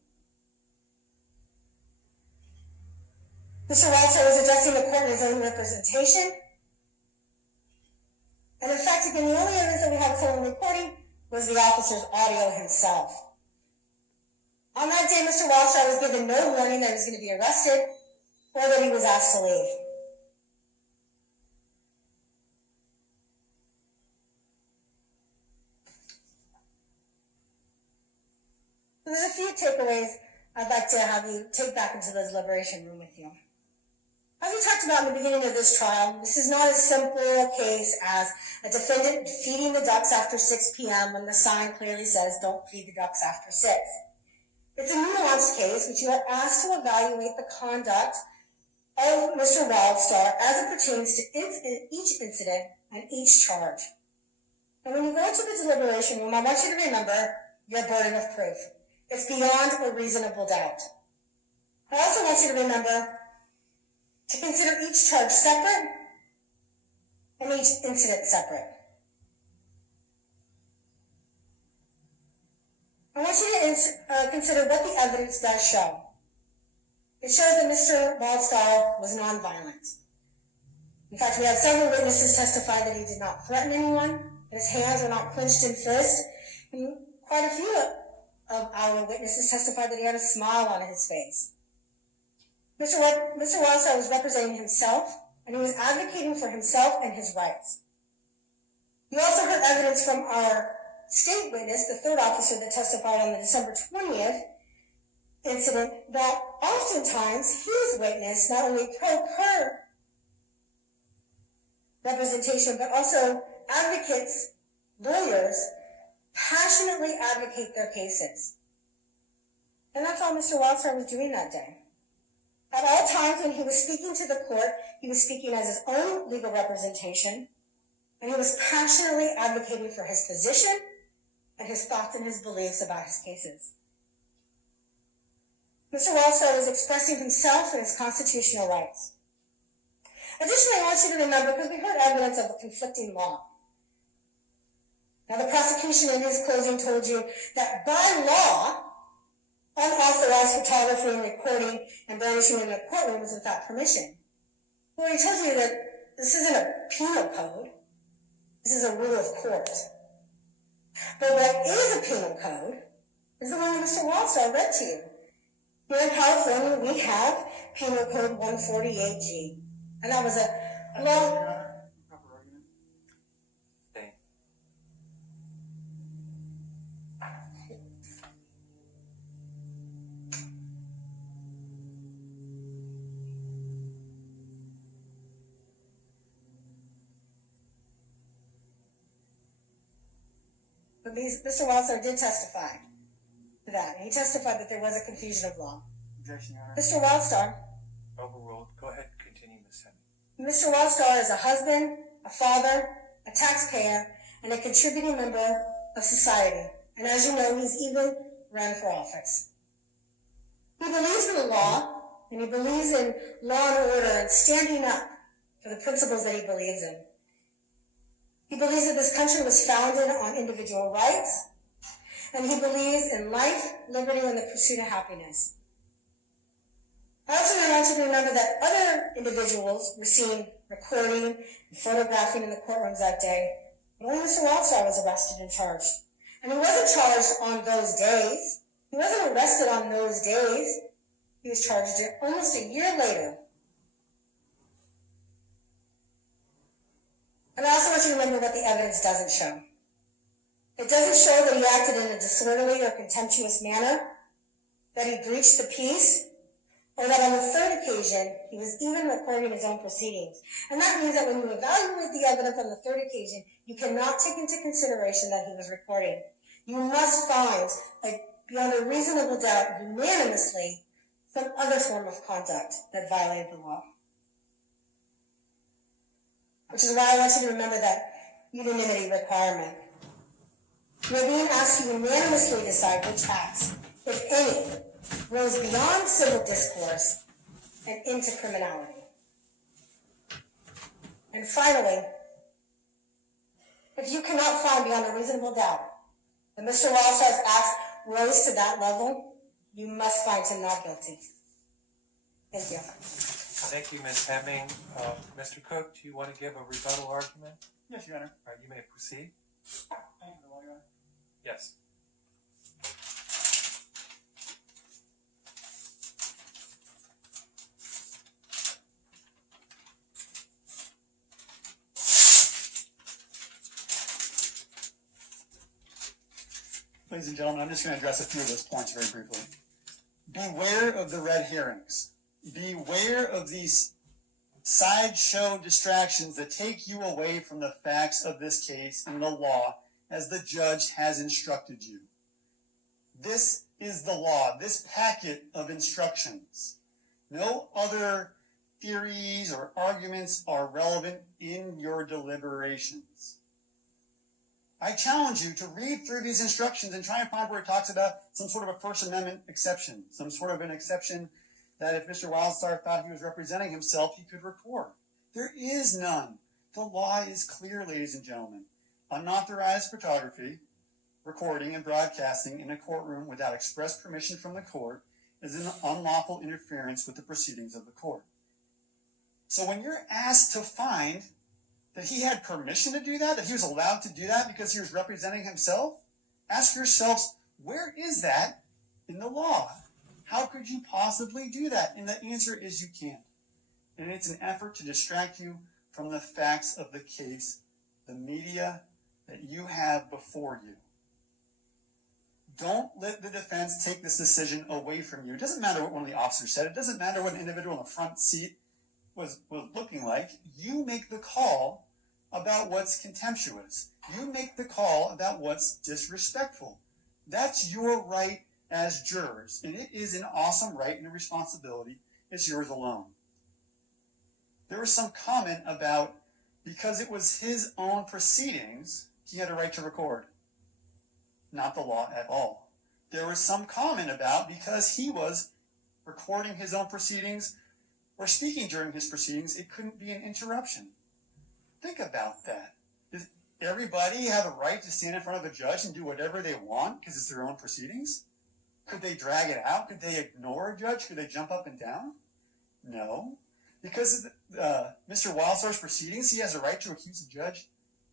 Mr. Wildstar was addressing the court in his own representation. And in fact, again, the only evidence that we have of someone recording was the officer's audio himself. On that day, Mr. Wildstar was given no warning that he was going to be arrested or that he was asked to leave. There's a few takeaways I'd like to have you take back into the deliberation room with you. As we talked about in the beginning of this trial, this is not a simple case as a defendant feeding the ducks after 6 p.m. when the sign clearly says, don't feed the ducks after 6. It's a nuanced case which you are asked to evaluate the conduct of Mr. Wildstar as it pertains to each incident and each charge. And when you go into the deliberation room, I want you to remember your burden of proof. It's beyond a reasonable doubt. I also want you to remember to consider each charge separate and each incident separate. I want you to consider what the evidence does show. It shows that Mr. Wildstar was nonviolent. In fact, we had several witnesses testify that he did not threaten anyone, that his hands were not clenched in fist, and quite a few of our witnesses testified that he had a smile on his face. Mr. Wildstar was representing himself, and he was advocating for himself and his rights. We also heard evidence from our state witness, the third officer that testified on the December 20th incident, that oftentimes his witness not only probed her representation, but also advocates, lawyers, passionately advocate their cases. And that's all Mr. Wildstar was doing that day. At all times when he was speaking to the court, he was speaking as his own legal representation, and he was passionately advocating for his position and his thoughts and his beliefs about his cases. Mr. Wildstar was expressing himself and his constitutional rights. Additionally, I want you to remember, because we heard evidence of a conflicting law. Now, the prosecution in his closing told you that by law, unauthorized photography and recording and brandishing in a courtroom is without permission. Well, he told you that this isn't a penal code. This is a rule of court. But what is a penal code is the one that Mr. Wildstar read to you. Here in California, we have Penal Code 148G. And that was a law. But Mr. Wildstar did testify to that. He testified that there was a confusion of law. Objection, Your Honor. Mr. Wildstar. Overruled. Go ahead, continue, Ms. Henry. Mr. Wildstar is a husband, a father, a taxpayer, and a contributing member of society. And as you know, he's even ran for office. He believes in the law, and he believes in law and order and standing up for the principles that he believes in. He believes that this country was founded on individual rights, and he believes in life, liberty, and the pursuit of happiness. I also want you to remember that other individuals were seen recording and photographing in the courtrooms that day, but only Mr. Wildstar was arrested and charged. And he wasn't charged on those days. He wasn't arrested on those days. He was charged almost a year later. And I also want you to remember what the evidence doesn't show. It doesn't show that he acted in a disorderly or contemptuous manner, that he breached the peace, or that on the third occasion, he was even recording his own proceedings. And that means that when you evaluate the evidence on the third occasion, you cannot take into consideration that he was recording. You must find, beyond a reasonable doubt, unanimously, some other form of conduct that violated the law. Which is why I want you to remember that unanimity requirement. You're being asked to unanimously decide which acts, if any, rose beyond civil discourse and into criminality. And finally, if you cannot find beyond a reasonable doubt that Mr. Wildstar's acts rose to that level, you must find him not guilty. Thank you. Thank you, Ms. Hemming. Mr. Cook, do you want to give a rebuttal argument? Yes, Your Honor. All right, you may proceed. Thank you for the law, Your Honor. Yes. Ladies and gentlemen, I'm just going to address a few of those points very briefly. Beware of the red herrings. Beware of these sideshow distractions that take you away from the facts of this case and the law as the judge has instructed you. This is the law, this packet of instructions. No other theories or arguments are relevant in your deliberations. I challenge you to read through these instructions and try and find where it talks about some sort of a First Amendment exception, some sort of an exception that if Mr. Wildstar thought he was representing himself, he could record. There is none. The law is clear, ladies and gentlemen. Unauthorized photography, recording, and broadcasting in a courtroom without express permission from the court is an unlawful interference with the proceedings of the court. So when you're asked to find that he had permission to do that he was allowed to do that because he was representing himself, ask yourselves, where is that in the law? How could you possibly do that? And the answer is you can't. And it's an effort to distract you from the facts of the case, the media that you have before you. Don't let the defense take this decision away from you. It doesn't matter what one of the officers said. It doesn't matter what an individual in the front seat was looking like. You make the call about what's contemptuous. You make the call about what's disrespectful. That's your right as jurors, and it is an awesome right and a responsibility. It's yours alone. There was some comment about because it was his own proceedings, he had a right to record. Not the law at all. There was some comment about because he was recording his own proceedings or speaking during his proceedings, it couldn't be an interruption. Think about that. Does everybody have a right to stand in front of a judge and do whatever they want because it's their own proceedings? Could they drag it out? Could they ignore a judge? Could they jump up and down? No. Because of Mr. Wildstar's proceedings, he has a right to accuse a judge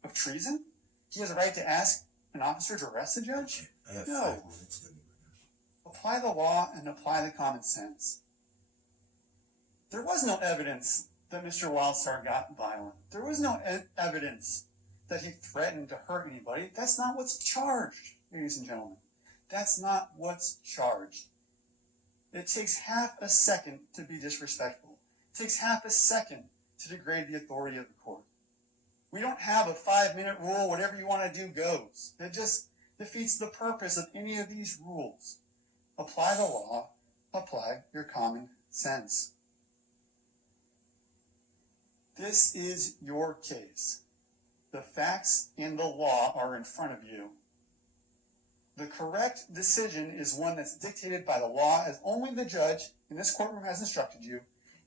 of treason? He has a right to ask an officer to arrest a judge? No. Apply the law and apply the common sense. There was no evidence that Mr. Wildstar got violent. There was no evidence that he threatened to hurt anybody. That's not what's charged, ladies and gentlemen. That's not what's charged. It takes half a second to be disrespectful. It takes half a second to degrade the authority of the court. We don't have a 5-minute rule, whatever you want to do goes. It just defeats the purpose of any of these rules. Apply the law, apply your common sense. This is your case. The facts and the law are in front of you. The correct decision is one that's dictated by the law as only the judge in this courtroom has instructed you,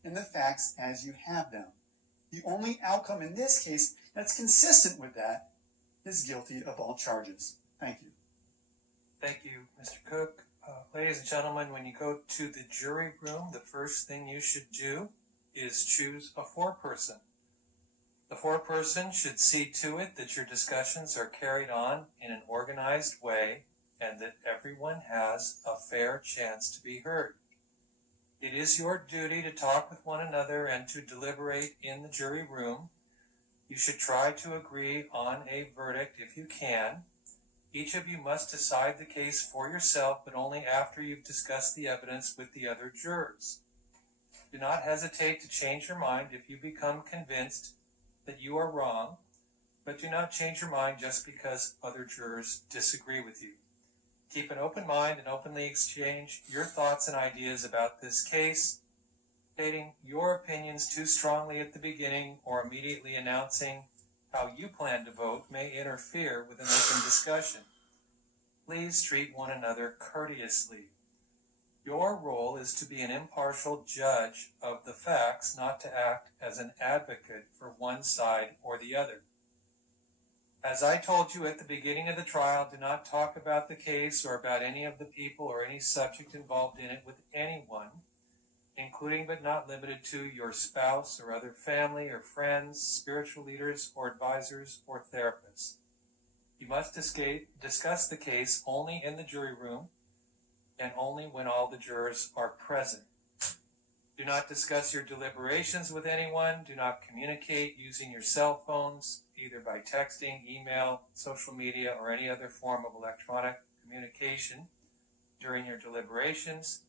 and the facts as you have them. The only outcome in this case that's consistent with that is guilty of all charges. Thank you. Thank you, Mr. Cook. Ladies and gentlemen, when you go to the jury room, the first thing you should do is choose a foreperson. The foreperson should see to it that your discussions are carried on in an organized way and that everyone has a fair chance to be heard. It is your duty to talk with one another and to deliberate in the jury room. You should try to agree on a verdict if you can. Each of you must decide the case for yourself, but only after you've discussed the evidence with the other jurors. Do not hesitate to change your mind if you become convinced that you are wrong, but do not change your mind just because other jurors disagree with you. Keep an open mind and openly exchange your thoughts and ideas about this case. Stating your opinions too strongly at the beginning or immediately announcing how you plan to vote may interfere with an open discussion. Please treat one another courteously. Your role is to be an impartial judge of the facts, not to act as an advocate for one side or the other. As I told you at the beginning of the trial, do not talk about the case or about any of the people or any subject involved in it with anyone, including but not limited to your spouse or other family or friends, spiritual leaders or advisors or therapists. You must discuss the case only in the jury room and only when all the jurors are present. Do not discuss your deliberations with anyone. Do not communicate using your cell phones, either by texting, email, social media, or any other form of electronic communication during your deliberations.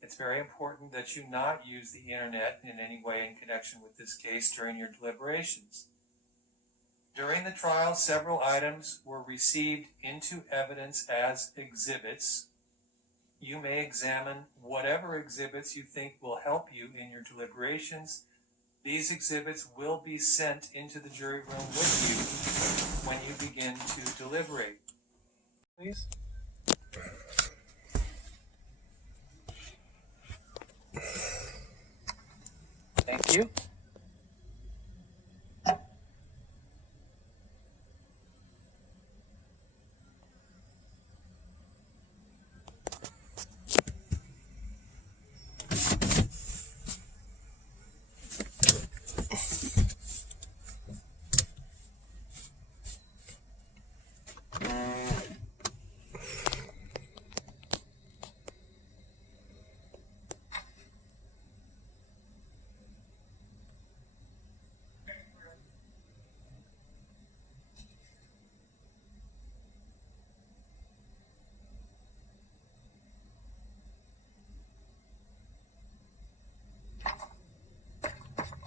It's very important that you not use the internet in any way in connection with this case during your deliberations. During the trial, several items were received into evidence as exhibits. You may examine whatever exhibits you think will help you in your deliberations. These exhibits will be sent into the jury room with you when you begin to deliberate. Please. Thank you.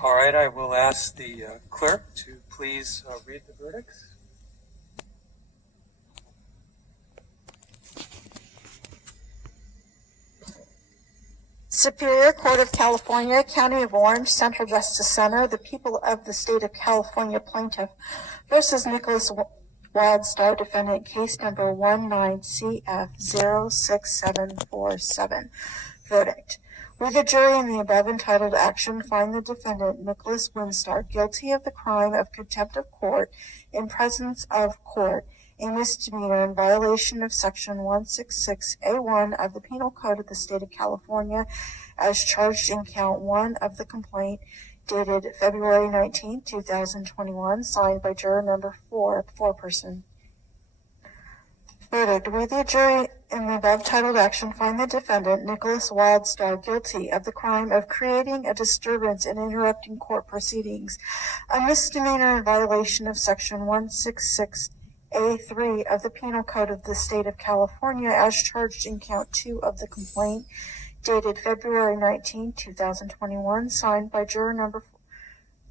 All right, I will ask the clerk to please read the verdicts. Superior Court of California, County of Orange, Central Justice Center, the people of the state of California plaintiff versus Nickolas Wildstar, defendant, case number 19CF06747. Verdict. We, the jury, in the above entitled action, find the defendant, Nickolas Wildstar, guilty of the crime of contempt of court in presence of court, a misdemeanor in violation of Section 166A1 of the Penal Code of the State of California, as charged in Count 1 of the complaint, dated February 19, 2021, signed by juror number 4, foreperson. Verdict. We, the jury, in the above titled action, find the defendant, Nickolas Wildstar, guilty of the crime of creating a disturbance and interrupting court proceedings, a misdemeanor in violation of Section 166A3 of the Penal Code of the State of California, as charged in Count 2 of the complaint, dated February 19, 2021, signed by juror number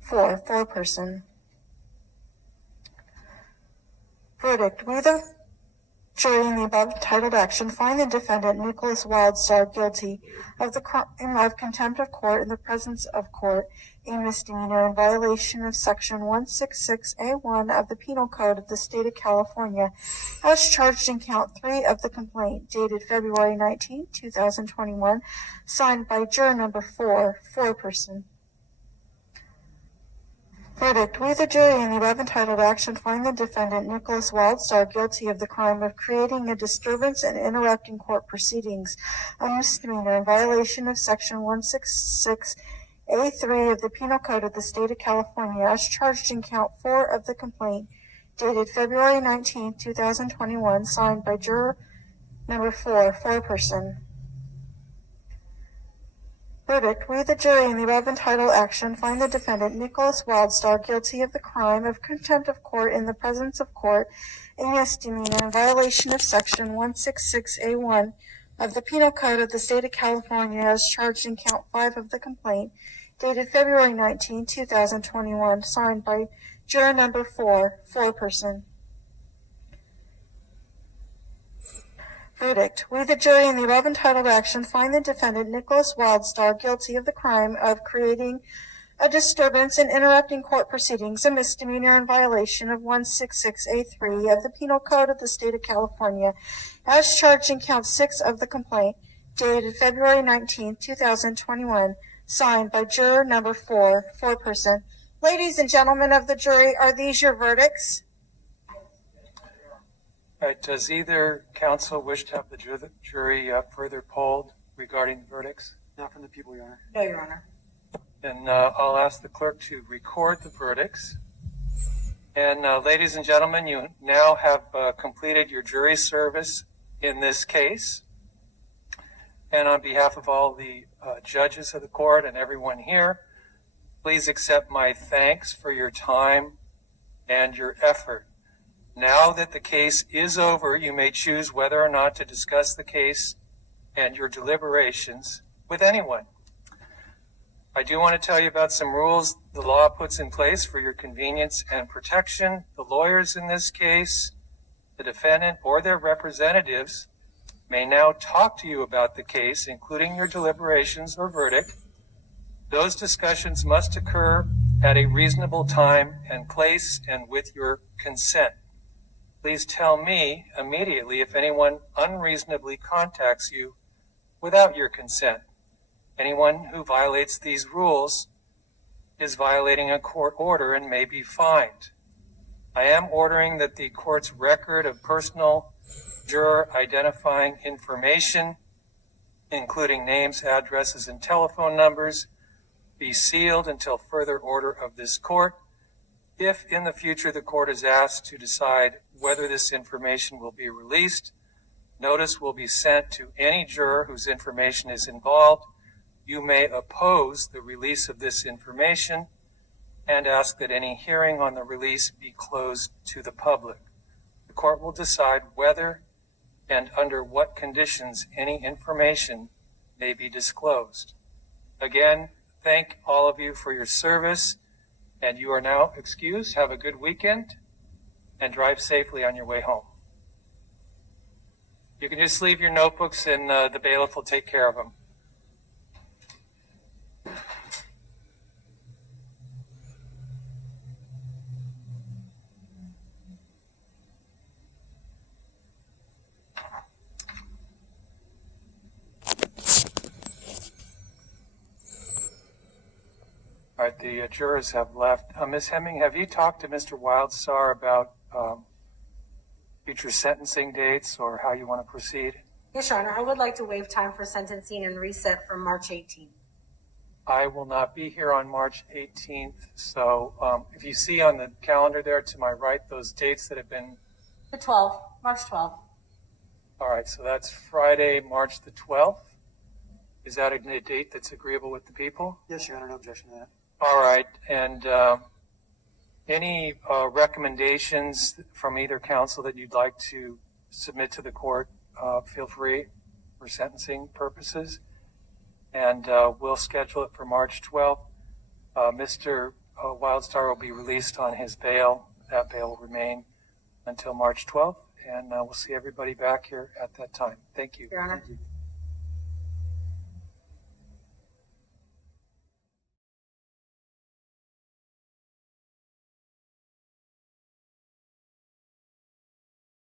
4, foreperson. Verdict. We, the jury, in the above titled action, find the defendant, Nickolas Wildstar, guilty of the crime of contempt of court in the presence of court, a misdemeanor in violation of Section 166A1 of the Penal Code of the State of California, as charged in Count 3 of the complaint, dated February 19, 2021, signed by juror number 4, foreperson. Verdict. We, the jury, in the above entitled action, find the defendant, Nickolas Wildstar, guilty of the crime of creating a disturbance and interrupting court proceedings, a misdemeanor in violation of Section 166A3 of the Penal Code of the State of California, as charged in Count 4 of the complaint, dated February 19, 2021, signed by juror number 4, foreperson. Verdict. We, the jury, in the above entitled action, find the defendant, Nickolas Wildstar, guilty of the crime of contempt of court in the presence of court, a misdemeanor in violation of Section 166A1 of the Penal Code of the State of California, as charged in Count 5 of the complaint, dated February 19, 2021, signed by juror number 4, foreperson. Verdict. We, the jury, in the above entitled action, find the defendant, Nickolas Wildstar, guilty of the crime of creating a disturbance and interrupting court proceedings, a misdemeanor in violation of 166A3 of the Penal Code of the State of California, as charged in count 6 of the complaint, dated February 19, 2021, signed by juror number 4, foreperson. Ladies and gentlemen of the jury, are these your verdicts? All right, does either counsel wish to have the jury further polled regarding the verdicts? Not from the people, Your Honor. No, Your Honor. Then I'll ask the clerk to record the verdicts. And ladies and gentlemen, you now have completed your jury service in this case. And on behalf of all the judges of the court and everyone here, please accept my thanks for your time and your effort. Now that the case is over, you may choose whether or not to discuss the case and your deliberations with anyone. I do want to tell you about some rules the law puts in place for your convenience and protection. The lawyers in this case, the defendant, or their representatives may now talk to you about the case, including your deliberations or verdict. Those discussions must occur at a reasonable time and place and with your consent. Please tell me immediately if anyone unreasonably contacts you without your consent. Anyone who violates these rules is violating a court order and may be fined. I am ordering that the court's record of personal juror identifying information, including names, addresses, and telephone numbers, be sealed until further order of this court. If in the future the court is asked to decide whether this information will be released, notice will be sent to any juror whose information is involved. You may oppose the release of this information and ask that any hearing on the release be closed to the public. The court will decide whether and under what conditions any information may be disclosed. Again, thank all of you for your service, and you are now excused. Have a good weekend and drive safely on your way home. You can just leave your notebooks and the bailiff will take care of them. All right, the jurors have left. Ms. Hemming, have you talked to Mr. Wildstar about future sentencing dates or how you want to proceed? Yes, Your Honor, I would like to waive time for sentencing and reset for March 18th. I will not be here on March 18th, so if you see on the calendar there to my right those dates that have been... The 12th, March 12th. All right, so that's Friday, March the 12th. Is that a date that's agreeable with the people? Yes, Your Honor, no objection to that. All right, and any recommendations from either counsel that you'd like to submit to the court, feel free for sentencing purposes. And we'll schedule it for March 12th. Mr. Wildstar will be released on his bail. That bail will remain until March 12th, and we'll see everybody back here at that time. Thank you. Your Honor. Thank you.